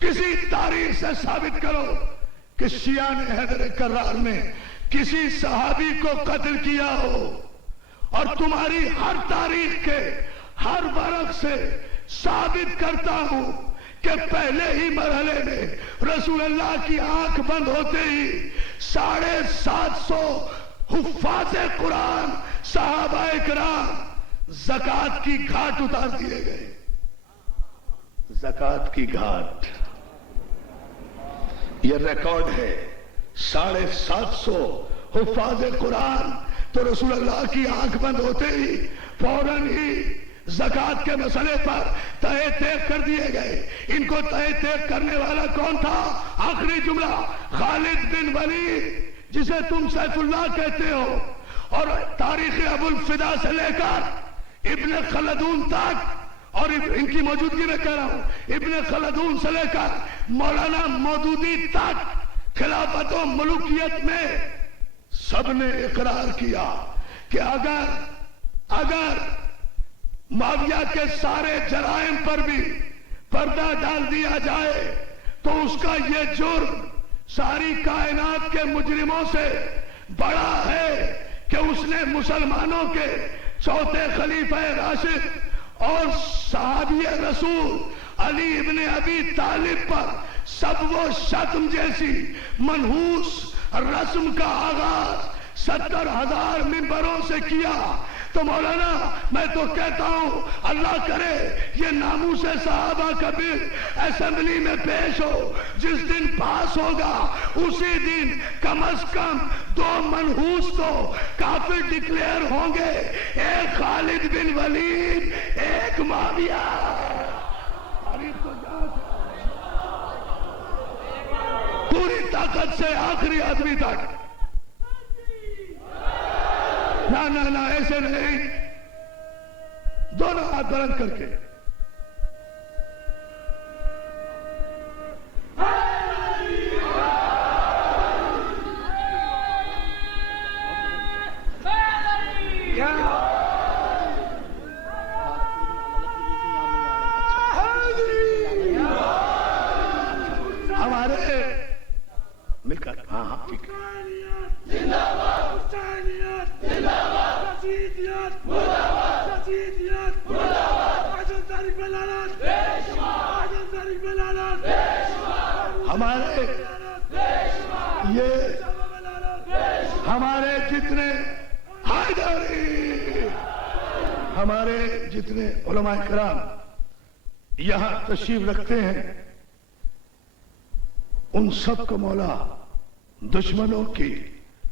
کسی تاریخ سے ثابت کرو کہ شیعہ نے حیدر کرار میں کسی صحابی کو قتل کیا ہو، اور تمہاری ہر تاریخ کے ہر ورق سے ثابت کرتا ہوں کہ پہلے ہی مرحلے میں رسول اللہ کی آنکھ بند ہوتے ہی 750 حفاظ قرآن صحابہ کرام زکات کی گھاٹ اتار دیے گئے۔ زکات کی گھاٹ یہ ریکارڈ ہے، 750 حفاظ قرآن تو رسول اللہ کی آنکھ بند ہوتے ہی فوراً ہی زکات کے مسئلے پر تہے تیغ کر دیے گئے۔ ان کو تہے تیغ کرنے والا کون تھا؟ آخری جملہ، خالد بن ولید جسے تم سیف اللہ کہتے ہو، اور تاریخ ابو الفدا سے لے کر ابن خلدون تک، اور ان کی موجودگی میں کہہ رہا ہوں، ابن خلدون سے لے کر مولانا مودودی تک خلافت و ملوکیت میں سب نے اقرار کیا کہ اگر معاویہ کے سارے جرائم پر بھی پردہ ڈال دیا جائے تو اس کا یہ جرم ساری کائنات کے مجرموں سے بڑا ہے کہ اس نے مسلمانوں کے چوتھے خلیفہ راشد اور صحابی رسول علی ابن ابی طالب پر سب وہ شتم جیسی منحوس رسم کا آغاز 70,000 ممبروں سے کیا۔ تو مولانا میں تو کہتا ہوں اللہ کرے یہ ناموس صحابہ کا بل اسمبلی میں پیش ہو، جس دن پاس ہوگا اسی دن کم از کم 2 منحوس تو کافر ڈکلیئر ہوں گے، ایک خالد بن ولید، ایک معاویہ۔ پوری طاقت سے آخری آدمی تک، نہ ایسے نہیں، دونوں ہاتھ بلند کر کے ہمارے مل کر، ہاں ٹھیک ہے، ہمارے جتنے حیدری، ہمارے جتنے علماء کرام یہاں تشریف رکھتے ہیں، ان سب کو مولا دشمنوں کی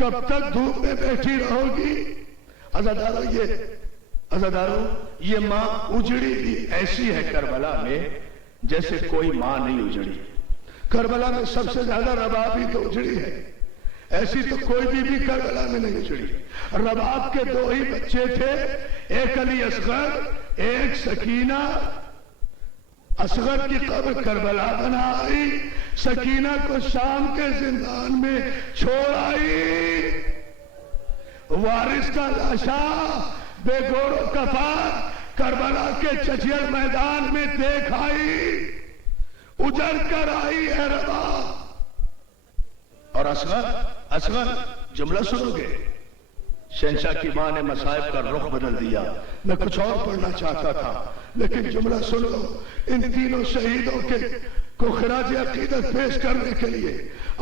کب تک دھوپ میں بیٹھی رہو گی؟ عزادارو یہ ماں اجڑی بھی ایسی ہے کربلا میں جیسے کوئی ماں نہیں اجڑی. کربلا میں سب سے زیادہ رباب ہی تو اجڑی ہے، ایسی تو کوئی بھی کربلا میں نہیں اجڑی. رباب کے 2 ہی بچے تھے، ایک علی اصغر ایک سکینہ. اصغر کی قبر کربلا بنا آئی، سکینہ کو شام کے زندان میں چھوڑ آئی. وارث کا لاشا بے گوڑ و کفار کربلا کے چچیل میدان میں دیکھ آئی، اجڑ کر آئی ہے رباب. اور اصغر جملہ سنو گے؟ شہنشاہ کی ماں نے مصائب کا رخ بدل دیا. میں کچھ اور پڑھنا چاہتا تھا لیکن جملہ سن لو. ان تینوں شہیدوں کو خراج عقیدت پیش کرنے کے لیے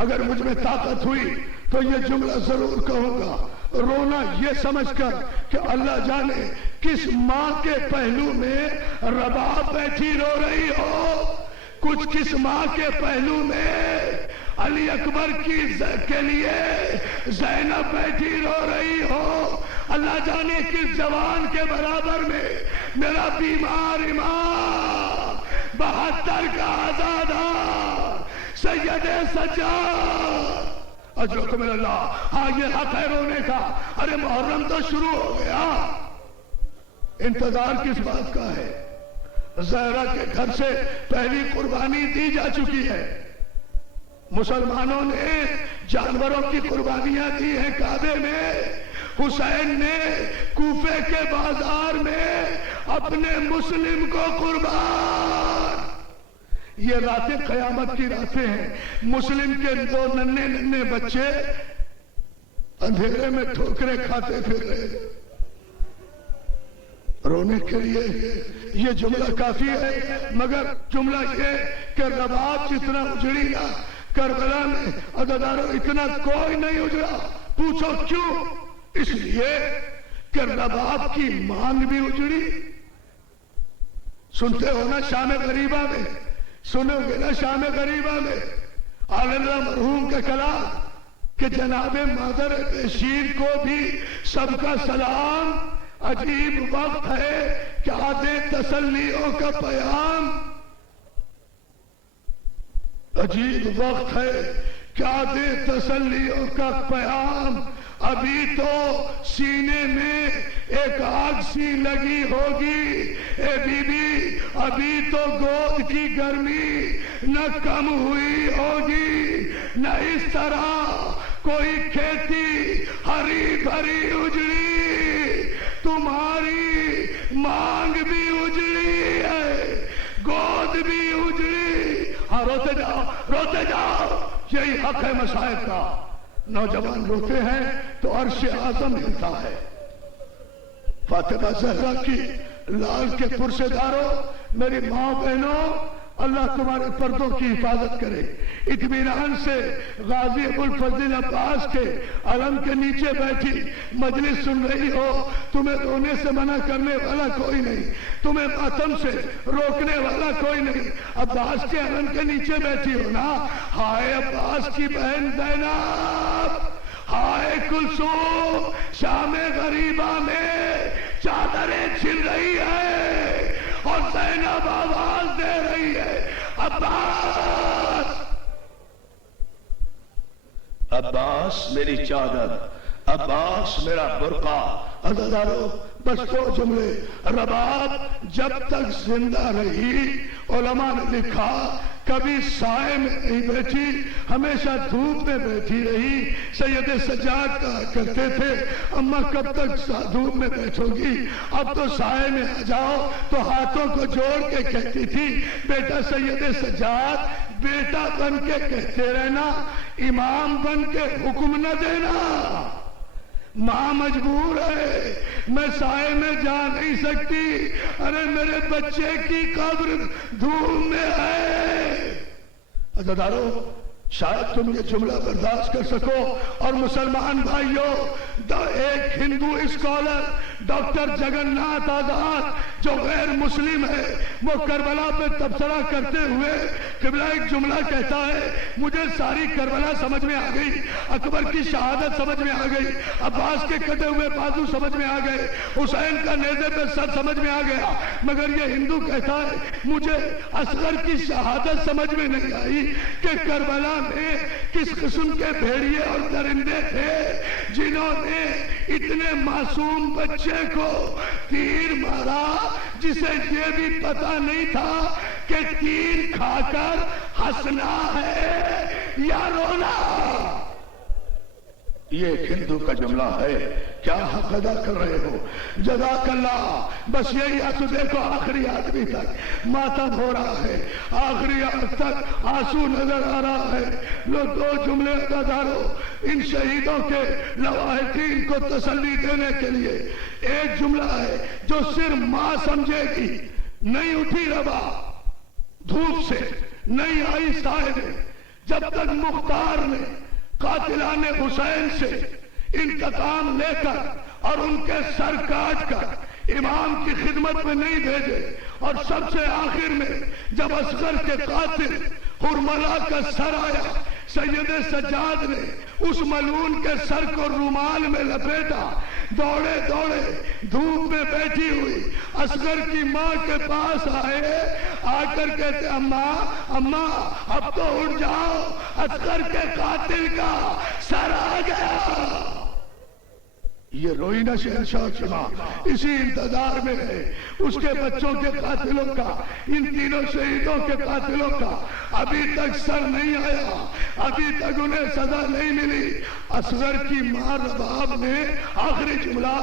اگر مجھ میں طاقت ہوئی تو یہ جملہ ضرور کہوں گا. رونا یہ سمجھ کر کہ اللہ جانے کس ماں کے پہلو میں رباب بیٹھی رو رہی ہو، کچھ کس ماں کے پہلو میں علی اکبر کے لیے زینب بیٹھی رو رہی ہو. اللہ جانے کس جوان کے برابر میں میرا بیمار امام 72 کا آزادار سید سجاد اجرکم اللہ. ہاں یہ حق ہے رونے کا. ارے محرم تو شروع ہو گیا، انتظار کس بات کا ہے؟ زہرا کے گھر سے پہلی قربانی دی جا چکی ہے. مسلمانوں نے جانوروں کی قربانیاں دی ہیں کعبے میں. حسین نے کوفے کے بازار میں اپنے مسلم کو قربان. یہ راتیں قیامت کی راتیں ہیں. مسلم کے 2 ننھے بچے اندھیرے میں ٹھوکریں کھاتے پھر رہے. رونے کے لیے یہ جملہ کافی ہے، مگر جملہ یہ کہ رباب جتنا اجڑی نا کربلا میں عزادارو اتنا کوئی نہیں اجڑا. پوچھو کیوں؟ اس لیے کہ رباب کی مانگ بھی اجڑی. سنتے ہو نا شام غریبہ میں، سنو گے نا شام غریبہ میں عالم مرحوم کا کلام کہ جناب مادر بشیر کو بھی سب کا سلام. عجیب وقت ہے کیا دے تسلیوں کا پیام. عجیب وقت ہے کیا دے تسلیوں کا پیام. ابھی تو سینے میں ایک آگ سی لگی ہوگی اے بی بی، ابھی تو گود کی گرمی نہ کم ہوئی ہوگی، نہ اس طرح کوئی کھیتی ہری بھری اجڑی. تمہاری مانگ بھی اجڑی ہے، گود بھی اجڑی. ہاں روتے جاؤ یہی حق ہے مصائب کا. نوجوان روتے ہیں تو عرش اعظم ہلتا ہے. فاطمہ زہرا کی لال کے پرسے داروں، میری ماں بہنوں، اللہ تمہارے پردوں کی حفاظت کرے. اطمینان سے غازی ابوالفضل عباس کے علم کے نیچے بیٹھی مجلس سن رہی ہو. تمہیں رونے سے منع کرنے والا کوئی نہیں، تمہیں ماتم سے روکنے والا کوئی نہیں. عباس کے علم کے نیچے بیٹھی ہو نا. ہائے عباس کی بہن زینب، ہائے کلثوم، شام غریبہ میں چادریں چھل رہی ہے اور زینب آواز دے رہی ہے عباس، عباس میری چادر، عباس میرا برقع. عزادارو بس 2 جملے. رباب جب تک زندہ رہی علماء نے لکھا کبھی سائے میں نہیں بیٹھی، ہمیشہ دھوپ میں بیٹھی رہی. سید سجاد کہا کرتے تھے اماں کب تک دھوپ میں بیٹھو گی، اب تو سائے میں آ جاؤ. تو ہاتھوں کو جوڑ کے کہتی تھی بیٹا سید سجاد بیٹا بن کے کہتے رہنا، امام بن کے حکم نہ دینا. ماں مجبور ہے، میں سائے میں جا نہیں سکتی. ارے میرے بچے کی قبر دھوپ میں ہے. عزادارو شاید تم یہ جملہ برداشت کر سکو. اور مسلمان بھائیوں، ایک ہندو اسکالر ڈاکٹر جگناتھ آزاد جو غیر مسلم ہے، وہ کربلا پہ تبصرہ کرتے ہوئے قبلہ ایک جملہ کہتا ہے، مجھے ساری کربلا سمجھ میں آ گئی، اکبر کی شہادت سمجھ میں آ گئی، عباس کے کٹے ہوئے بازو سمجھ میں آ گئے، حسین کا نیزے پہ سر سمجھ میں آ گیا، مگر یہ ہندو کہتا ہے مجھے اصغر کی شہادت سمجھ میں نہیں آئی کہ کربلا میں کس قسم کے بھیڑیے اور درندے تھے جنہوں نے اتنے معصوم بچے کو تیر مارا، جسے یہ بھی پتا نہیں تھا کہ تیر کھا کر ہنسنا ہے یا رونا۔ یہ ایک ہندو کا جملہ ہے، کیا حق ادا کر رہے ہو؟ جزاک اللہ۔ بس یہی آنسو دیکھو، آخری آدمی تک ماتم ہو رہا ہے، آخری آنکھ تک آنسو نظر آ رہا ہے۔ لو دو جملے ادا کرو ان شہیدوں کے لواحقین کو تسلی دینے کے لیے۔ ایک جملہ ہے جو صرف ماں سمجھے گی، نہیں اٹھی ربا دھوپ سے، نہیں آئی سائے میں، جب تک مختار نے قاتلان حسین سے انتقام لے کر اور ان کے سر کاٹ کر امام کی خدمت میں نہیں بھیجے، اور سب سے آخر میں جب اصغر کے قاتل حرملہ کا سر آیا، سید سجاد نے اس ملعون کے سر کو رومال میں لپیٹا، دوڑے دوڑے دھوپ میں بیٹھی ہوئی اصغر کی ماں کے پاس آئے، آ کر کہتے اماں اماں اب تو اٹھ جاؤ، اصغر کے قاتل کا سر آ گیا۔ یہ روئی نہ شہنشاہ کی ماں اسی انتظار میں ہے، اس کے بچوں کے قاتلوں کا، ان تینوں شہیدوں کے قاتلوں کا ابھی تک سر نہیں آیا، ابھی تک انہیں سزا نہیں ملی۔ اصغر کی ماں رباب نے آخری جملہ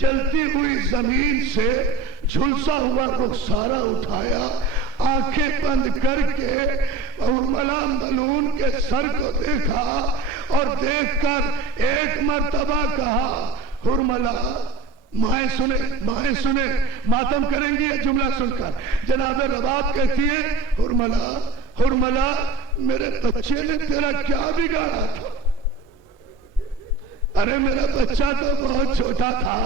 جلتی ہوئی زمین سے جھلسا ہوا رخسارہ اٹھایا، آنکھیں بند کر کے حرملہ ملعون کے سر کو دیکھا، اور دیکھ کر ایک مرتبہ کہا حرملہ، مائیں سنیں ماتم کریں گی یہ جملہ سن کر۔ جناب رباب کہتی ہے حرملہ میرے بچے نے تیرا کیا بگاڑا تھا؟ ارے میرا بچہ تو بہت چھوٹا تھا،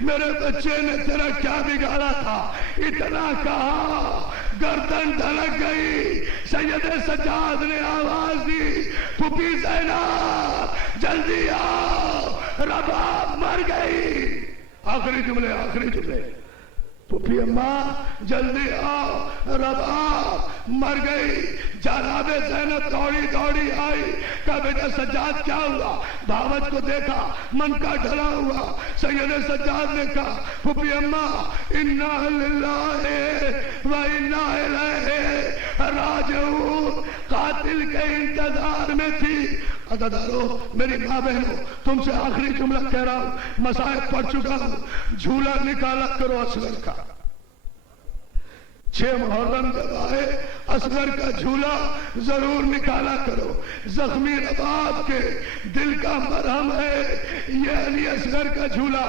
میرے بچے نے تیرا کیا بگاڑا تھا؟ اتنا کہا گردن دھڑک گئی، سید سجاد نے آواز دی، پھوپھی زینب جلدی آؤ، رباب مر گئی۔ آخری جملے پھوپھی اماں جلدی آؤ، رباب مر گئی۔ جناب زینب دوڑی دوڑی آئی، کہا بیٹا سجاد کیا ہوا؟ بھاوت کو دیکھا، من کا ڈھلا ہوا۔ سید سجاد نے کہا پھوپھی اماں انا للہ و انا الیہ راجعون، قاتل کے انتظار میں تھی۔ عزادارو، میری ماں بہنوں، تم سے آخری جملہ کہہ رہا ہوں، مصائب پڑھ چکا ہوں، جھولا نکالا کرو اصغر کا۔ 6 محرم جب آئے اصغر کا جھولا ضرور نکالا کرو، زخمی رباب کے دل کا مرہم ہے یہ علی اصغر کا جھولا،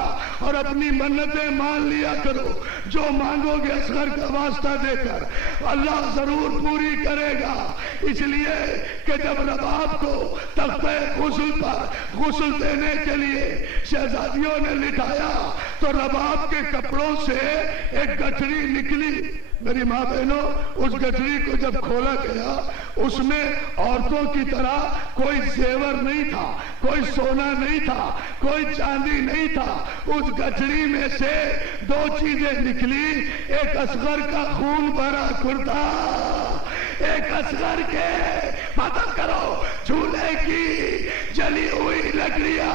اور اپنی منتیں مان لیا کرو، جو مانگو گے اصغر کا واسطہ دے کر اللہ ضرور پوری کرے گا۔ اس لیے کہ جب رباب کو تختہ غسل پر غسل دینے کے لیے شہزادیوں نے لٹایا تو رباب کے کپڑوں سے ایک گٹھڑی نکلی۔ میری ماں بہنوں، اس گٹھڑی کو جب کھولا گیا اس میں عورتوں کی طرح کوئی زیور نہیں تھا، کوئی سونا نہیں تھا، کوئی چاندی نہیں تھا۔ اس گٹھڑی میں سے 2 چیزیں نکلی، ایک اصغر کا خون بھرا کرتا، ایک اصغر کے ختم کرو جھولے کی جلی ہوئی لکڑیاں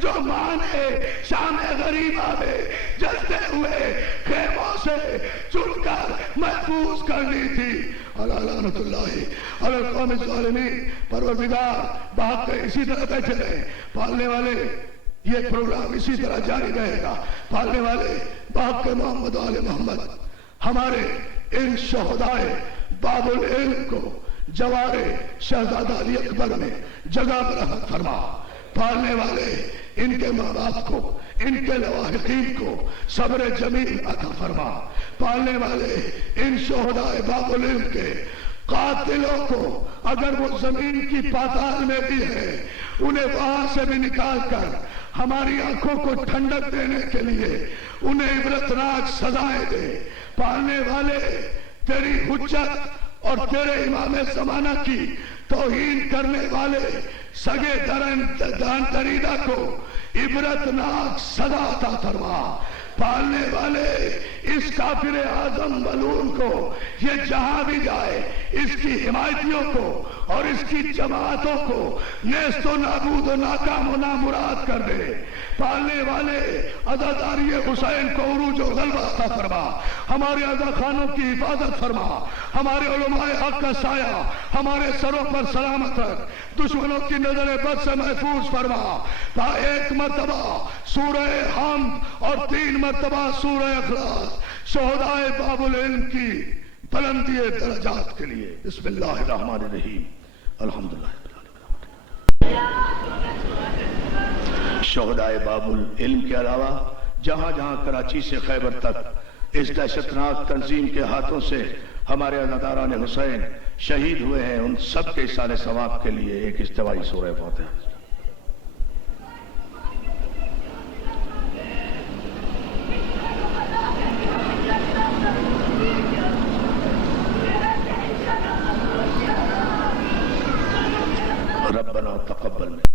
جو ماں نے شام غریبہ میں جلتے ہوئے خیموں سے چن کر محفوظ کرنی تھی۔ لعنت اللہ علی القوم الظالمین۔ پروردگار باپ کے اسی طرح بیٹھے رہے، پالنے والے یہ پروگرام اسی طرح جاری رہے گا، پالنے والے باپ کے محمد و آل محمد ہمارے ان شہدائے باب العلم کو جوار شہزادہ علی اکبر میں جگہ برحمت فرما، پالنے والے ان کے ماں باپ کو، ان کے لواحقین کو صبر جمیل عطا فرما، پالنے والے ان شہدائے باب العلم کے قاتلوں کو اگر وہ زمین کی پاتال میں بھی ہے انہیں وہاں سے بھی نکال کر ہماری آنکھوں کو ٹھنڈک دینے کے لیے انہیں عبرتناک سزائیں دے۔ پالنے والے تیری حجت اور تیرے امام زمانہ کی توہین کرنے والے سگے دان دریدہ کو عبرتناک سزا عطا فرما۔ پالنے والے اس کافر اعظم ملعون کو یہ جہاں بھی جائے اس کی حمایتیوں کو اور اس کی جماعتوں کو نیست و نابود و ناکام و نامراد کر دے۔ پالنے والے عزاداری حسین کو عروج و غلبہ عطا فرما۔ ہمارے عزا خانوں کی حفاظت فرما۔ ہمارے علماء حق کا سایہ ہمارے سروں پر سلامت رکھ۔ دشمنوں کی نظر بد سے محفوظ فرما۔ ایک مرتبہ سورہ حمد اور 3 مرتبہ سورہ اخلاص شہدائے باب العلم کی بلندی درجات کے لیے۔ بسم اللہ الرحمن الرحیم الحمدللہ۔ شہدائے باب العلم کے علاوہ جہاں جہاں کراچی سے خیبر تک اس دہشتناک تنظیم کے ہاتھوں سے ہمارے عزاداران حسین شہید ہوئے ہیں، ان سب کے ایصال ثواب کے لیے ایک اجتماعی سورہ فاتحہ۔ ربنا تقبل